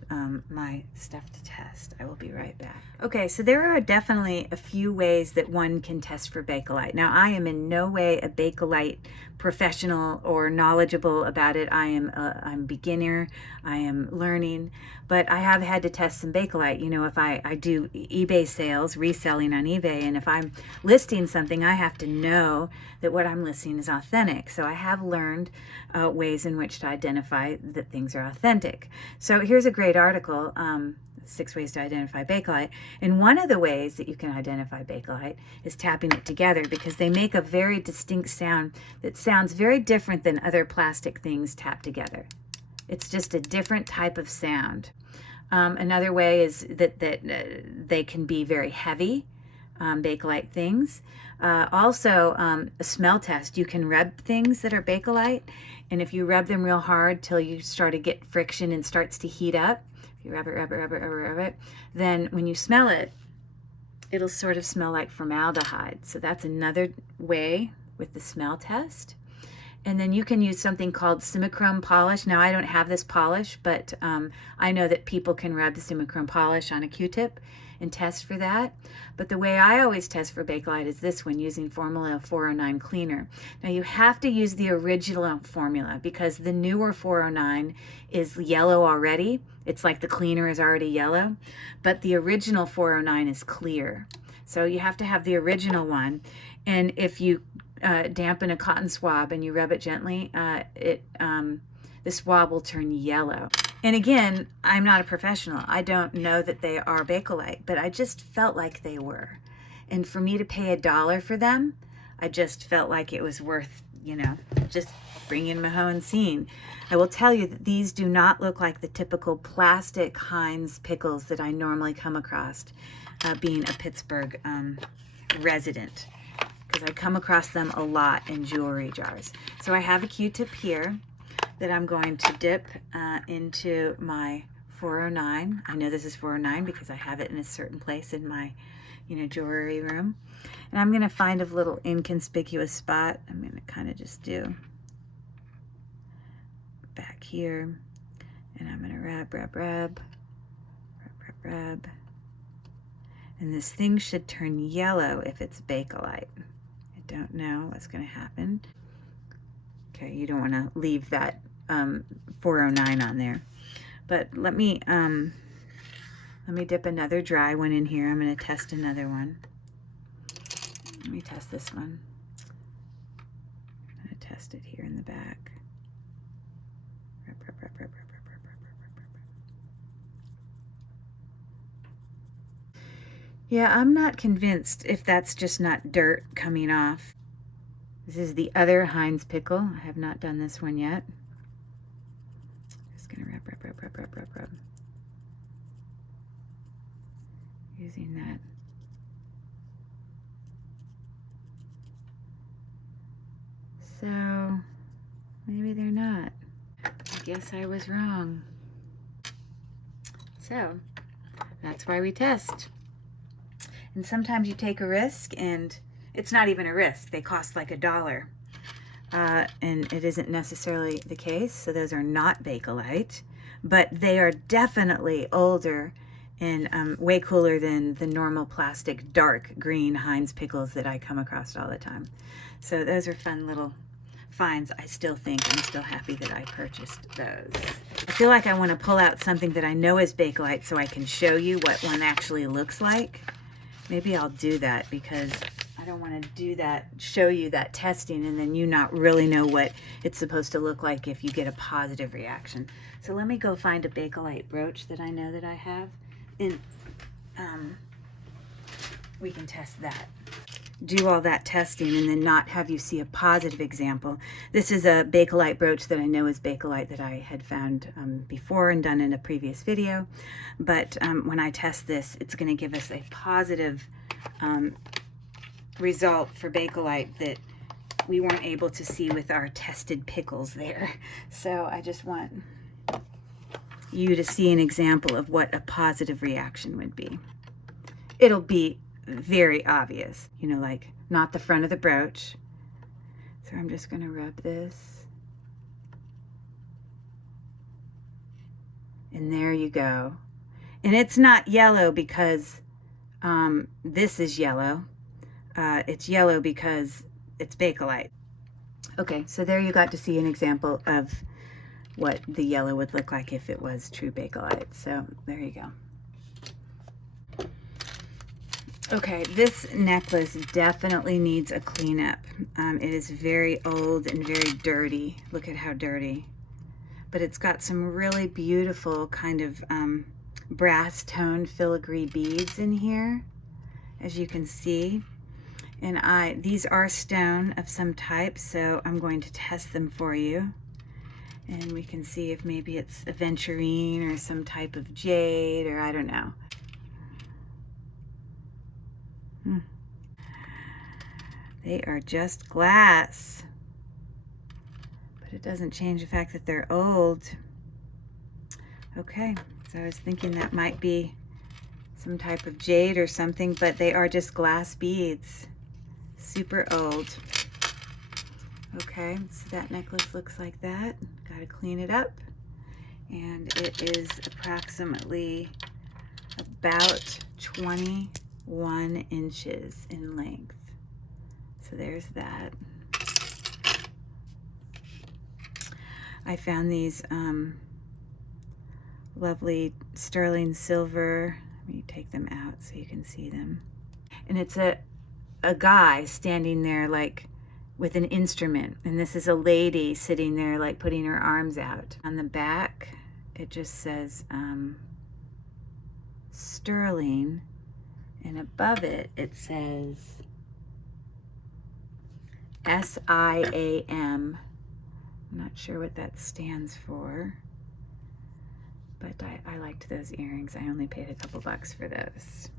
my stuff to test. I will be right back. Okay, so there are definitely a few ways that one can test for Bakelite. Now, I am in no way a Bakelite professional or knowledgeable about it. I'm beginner. I am learning, but I have had to test some Bakelite. You know, if I do eBay sales, reselling on eBay, and if I'm listing something, I have to know that what I'm listing is authentic. So I have learned ways in which to identify that things are authentic. So here's a great article, 6 ways to identify Bakelite. And one of the ways that you can identify Bakelite is tapping it together, because they make a very distinct sound that sounds very different than other plastic things tapped together. It's just a different type of sound. Another way is that they can be very heavy, Bakelite things. Also, a smell test. You can rub things that are Bakelite, and if you rub them real hard till you start to get friction and starts to heat up, if you rub it, then when you smell it, it'll sort of smell like formaldehyde. So that's another way with the smell test. And then you can use something called Simichrome polish. Now, I don't have this polish, but I know that people can rub the Simichrome polish on a Q-tip and test for that. But the way I always test for Bakelite is this one, using Formula 409 cleaner. Now, you have to use the original formula because the newer 409 is yellow already. It's like the cleaner is already yellow, but the original 409 is clear. So you have to have the original one. And if you dampen a cotton swab and you rub it gently, the swab will turn yellow. And again, I'm not a professional. I don't know that they are Bakelite, but I just felt like they were. And for me to pay $1 for them, I just felt like it was worth, you know, just bringing them home and seeing. I will tell you that these do not look like the typical plastic Heinz pickles that I normally come across, being a Pittsburgh resident, because I come across them a lot in jewelry jars. So I have a Q-tip here that I'm going to dip into my 409. I know this is 409 because I have it in a certain place in my, you know, jewelry room. And I'm going to find a little inconspicuous spot. I'm going to kind of just do back here. And I'm going to rub. And this thing should turn yellow if it's Bakelite. I don't know what's going to happen. Okay, you don't want to leave that 409 on there. But let me dip another dry one in here. I'm going to test another one. Let me test this one. I'm going to test it here in the back. Yeah, I'm not convinced if that's just not dirt coming off. This is the other Heinz pickle. I have not done this one yet. Just gonna rub. Using that. So, maybe they're not. I guess I was wrong. So, that's why we test. And sometimes you take a risk, and it's not even a risk. They cost like $1. And it isn't necessarily the case. So those are not Bakelite, but they are definitely older and way cooler than the normal plastic dark green Heinz pickles that I come across all the time. So those are fun finds, I still think I'm still happy that I purchased those. I feel like I want to pull out something that I know is Bakelite so I can show you what one actually looks like. Maybe I'll do that because I don't want to do that, show you that testing and then you not really know what it's supposed to look like if you get a positive reaction. So let me go find a Bakelite brooch that I know that I have, and we can test that. Do all that testing and then not have you see a positive example. This is a Bakelite brooch that I know is Bakelite that I had found before and done in a previous video. But when I test this, it's going to give us a positive result for Bakelite that we weren't able to see with our tested pickles there. So I just want you to see an example of what a positive reaction would be. It'll be very obvious, you know, like not the front of the brooch. So I'm just going to rub this. And there you go. And it's not yellow because this is yellow. It's yellow because it's Bakelite. Okay, so there you got to see an example of what the yellow would look like if it was true Bakelite. So there you go. Okay, this necklace definitely needs a cleanup. It is very old and very dirty. Look at how dirty. But it's got some really beautiful kind of brass tone filigree beads in here, as you can see. And these are stone of some type, so I'm going to test them for you. And we can see if maybe it's aventurine or some type of jade, or I don't know. They are just glass, but it doesn't change the fact that they're old. Okay, so I was thinking that might be some type of jade or something, but they are just glass beads. Super old. Okay, so that necklace looks like that. Gotta clean it up. And it is approximately about 21 inches in length. So there's that. I found these lovely sterling silver. Let me take them out so you can see them. And it's a guy standing there like with an instrument, and this is a lady sitting there like putting her arms out. On the back it just says sterling, and above it it says SIAM. I'm not sure what that stands for, but I liked those earrings. I only paid a couple bucks for those.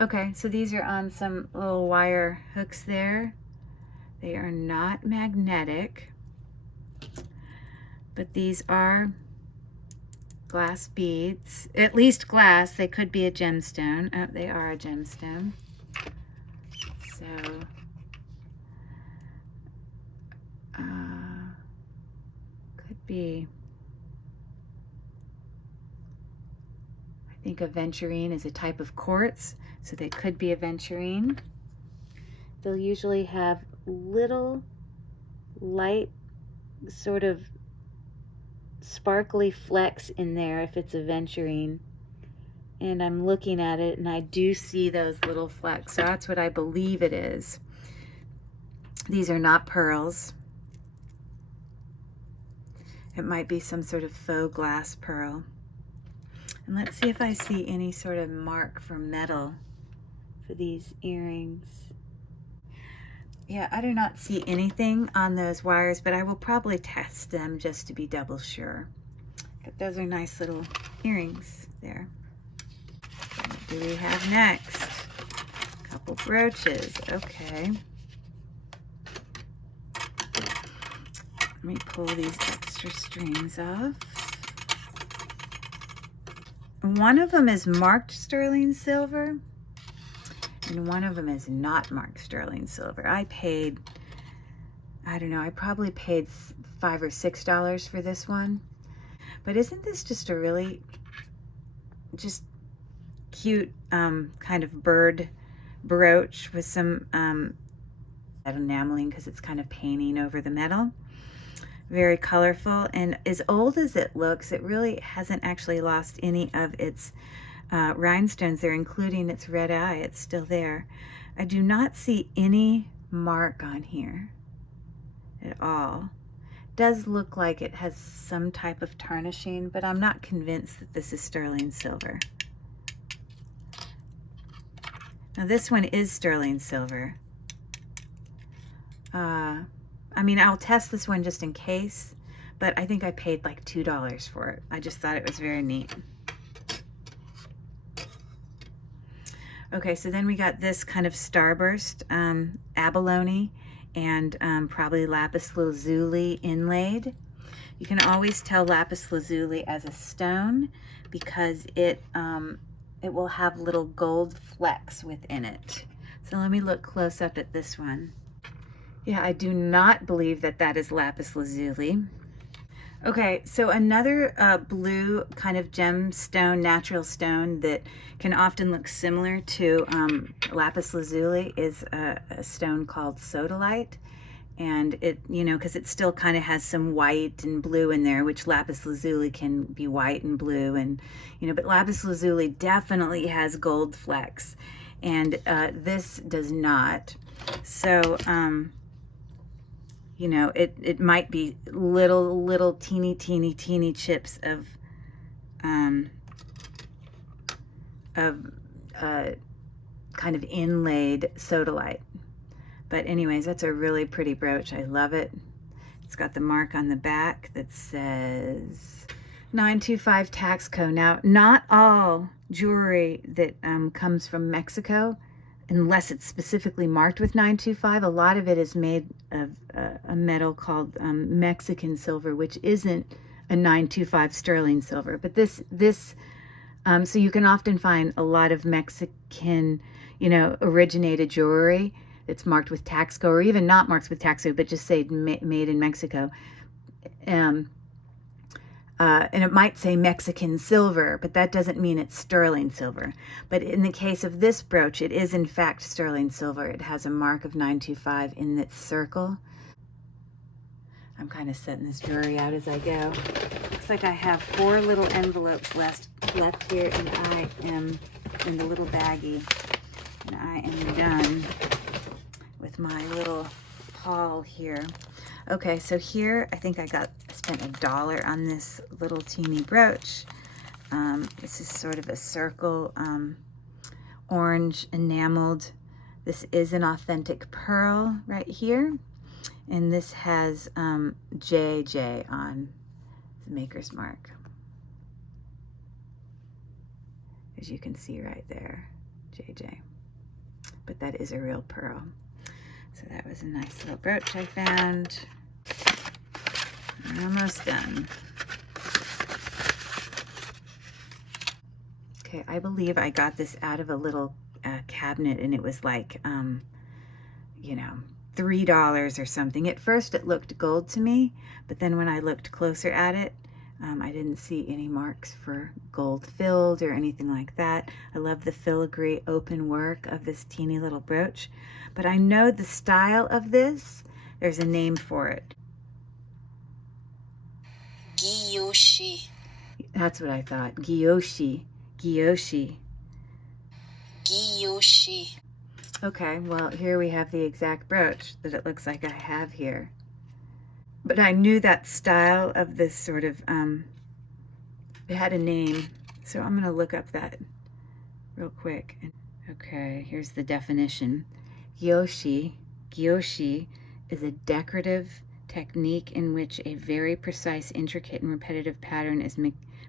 Okay, so these are on some little wire hooks there. They are not magnetic, but these are glass beads. At least glass. They could be a gemstone. Oh, they are a gemstone. So, could be. I think aventurine is a type of quartz, so they could be aventurine. They'll usually have little light sort of sparkly flecks in there if it's aventurine. And I'm looking at it and I do see those little flecks. So that's what I believe it is. These are not pearls. It might be some sort of faux glass pearl. And let's see if I see any sort of mark for metal for these earrings. Yeah, I do not see anything on those wires, but I will probably test them just to be double sure. But those are nice little earrings there. What do we have next? A couple brooches. Okay. Let me pull these extra strings off. One of them is marked sterling silver, and one of them is not marked sterling silver. I paid, I don't know, I probably paid $5 or $6 for this one. But isn't this just a really just cute kind of bird brooch with some enameling because it's kind of painting over the metal. Very colorful, and as old as it looks, it really hasn't actually lost any of its rhinestones there, including its red eye. It's still there. I do not see any mark on here at all. It does look like it has some type of tarnishing, but I'm not convinced that this is sterling silver. Now this one is sterling silver. I mean, I'll test this one just in case, but I think I paid like $2 for it. I just thought it was very neat. Okay, so then we got this kind of starburst abalone and probably lapis lazuli inlaid. You can always tell lapis lazuli as a stone because it will have little gold flecks within it. So let me look close up at this one. Yeah, I do not believe that that is lapis lazuli. Okay, so another blue kind of gemstone, natural stone that can often look similar to lapis lazuli is a stone called sodalite. And it, you know, because it still kind of has some white and blue in there, which lapis lazuli can be white and blue, and, you know, but lapis lazuli definitely has gold flecks, and this does not. So, you know, it might be little teeny chips of kind of inlaid sodalite. But anyways, that's a really pretty brooch. I love it. It's got the mark on the back that says 925 tax code. Now, not all jewelry that comes from Mexico, unless it's specifically marked with 925, a lot of it is made of a metal called Mexican silver, which isn't a 925 sterling silver. But so you can often find a lot of Mexican, you know, originated jewelry that's marked with tax code, or even not marked with tax code, but just say made in Mexico. And it might say Mexican silver, but that doesn't mean it's sterling silver. But in the case of this brooch, it is in fact sterling silver. It has a mark of 925 in its circle. I'm kind of setting this jewelry out as I go. Looks like I have 4 little envelopes left here, and I am in the little baggie, and I am done with my little haul here. Okay, so here I think I spent $1 on this little teeny brooch. This is sort of a circle, orange enameled. This is an authentic pearl right here, and this has JJ on the maker's mark, as you can see right there, JJ. But that is a real pearl. So that was a nice little brooch I found. I'm almost done. Okay, I believe I got this out of a little cabinet, and it was like, you know, $3 or something. At first it looked gold to me, but then when I looked closer at it, I didn't see any marks for gold filled or anything like that. I love the filigree open work of this teeny little brooch, but I know the style of this, there's a name for it. Gyoshi. That's what I thought. Gyoshi. Gyoshi. Gyoshi. Okay, well, here we have the exact brooch that it looks like I have here. But I knew that style of this sort of, it had a name, so I'm going to look up that real quick. Okay, here's the definition. Gyoshi is a decorative technique in which a very precise, intricate, and repetitive pattern is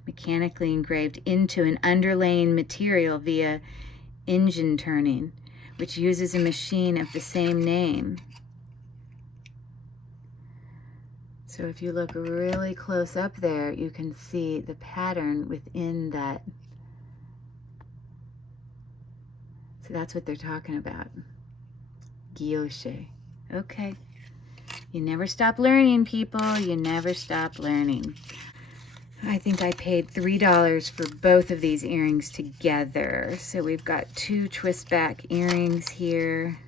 mechanically engraved into an underlaying material via engine turning, which uses a machine of the same name. So if you look really close up there, you can see the pattern within that. So that's what they're talking about. Gyoshi. Okay. You never stop learning, people. You never stop learning. I think I paid $3 for both of these earrings together. So we've got 2 twist back earrings here.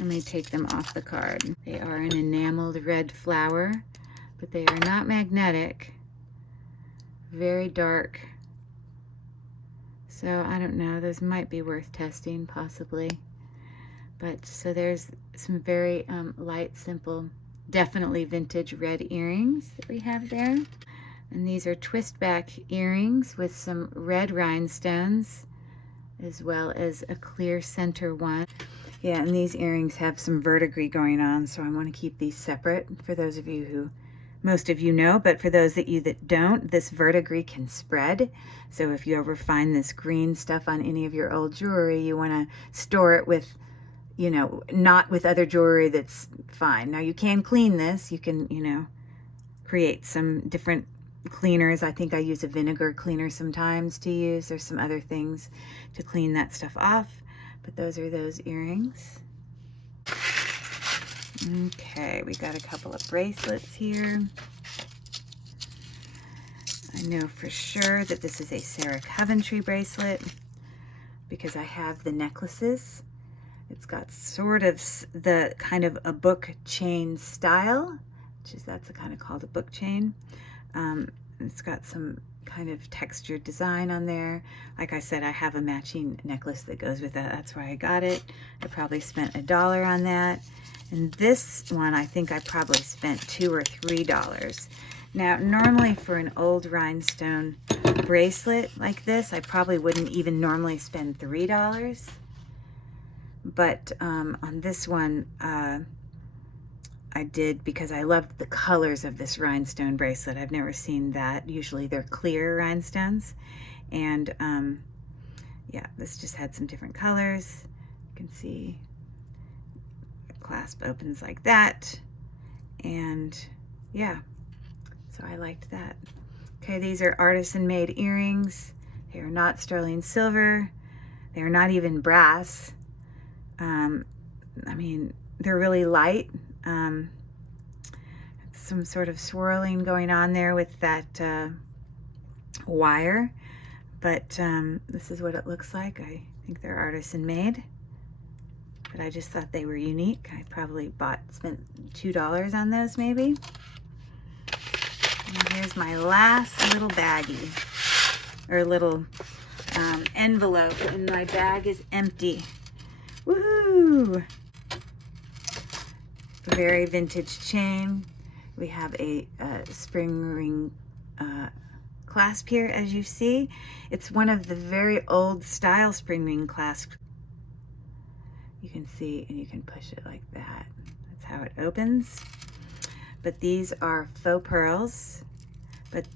Let me take them off the card. They are an enameled red flower, but they are not magnetic. Very dark. So I don't know, those might be worth testing possibly. But so there's some very light, simple, definitely vintage red earrings that we have there. And these are twist back earrings with some red rhinestones, as well as a clear center one. Yeah, and these earrings have some verdigris going on, so I want to keep these separate for those of you who, most of you know, but for those of you that don't, this verdigris can spread. So if you ever find this green stuff on any of your old jewelry, you want to store it with, you know, not with other jewelry that's fine. Now you can clean this. You can, you know, create some different cleaners. I think I use a vinegar cleaner sometimes to use. There's some other things to clean that stuff off. But those are those earrings. Okay, we got a couple of bracelets here. I know for sure that this is a Sarah Coventry bracelet because I have the necklaces. It's got sort of the kind of a book chain style, which is, that's kind of called a book chain. It's got some kind of textured design on there. Like I said, I have a matching necklace that goes with that. That's why I got it. I probably spent $1 on that. And this one, I think I probably spent $2 or $3. Now, normally for an old rhinestone bracelet like this, I probably wouldn't even normally spend $3. But on this one, I did because I loved the colors of this rhinestone bracelet. I've never seen that. Usually they're clear rhinestones. And yeah, this just had some different colors. You can see the clasp opens like that. And yeah, so I liked that. Okay, these are artisan made earrings. They are not sterling silver. They are not even brass. I mean, they're really light. Some sort of swirling going on there with that wire, but this is what it looks like. I think they're artisan made, but I just thought they were unique. I probably spent $2 on those maybe. And here's my last little baggie, or little envelope, and my bag is empty. Woohoo! Very vintage chain. We have a spring ring clasp here, as you see. It's one of the very old style spring ring clasps. You can see, and you can push it like that. That's how it opens. But these are faux pearls, but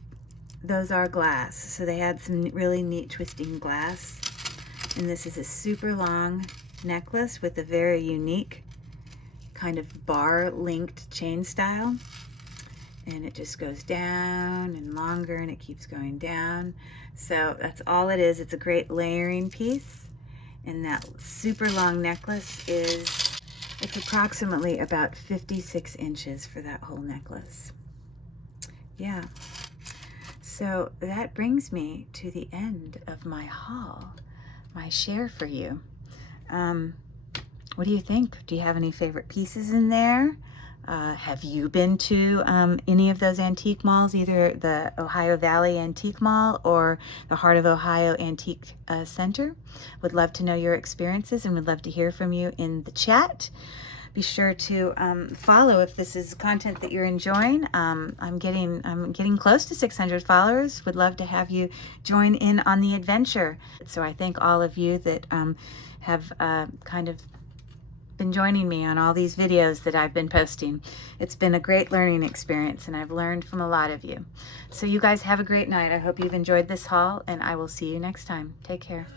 those are glass. So they had some really neat twisting glass. And this is a super long necklace with a very unique kind of bar linked chain style, and it just goes down and longer, and it keeps going down. So that's all it is. It's a great layering piece, and that super long necklace it's approximately about 56 inches for that whole necklace. Yeah, so that brings me to the end of my haul, my share for you. What do you think? Do you have any favorite pieces in there? Have you been to any of those antique malls, either the Ohio Valley Antique Mall or the Heart of Ohio Antique Center? Would love to know your experiences and would love to hear from you in the chat. Be sure to follow if this is content that you're enjoying. I'm getting close to 600 followers. Would love to have you join in on the adventure. So I thank all of you that have kind of been joining me on all these videos that I've been posting. It's been a great learning experience, and I've learned from a lot of you. So you guys have a great night. I hope you've enjoyed this haul, and I will see you next time. Take care.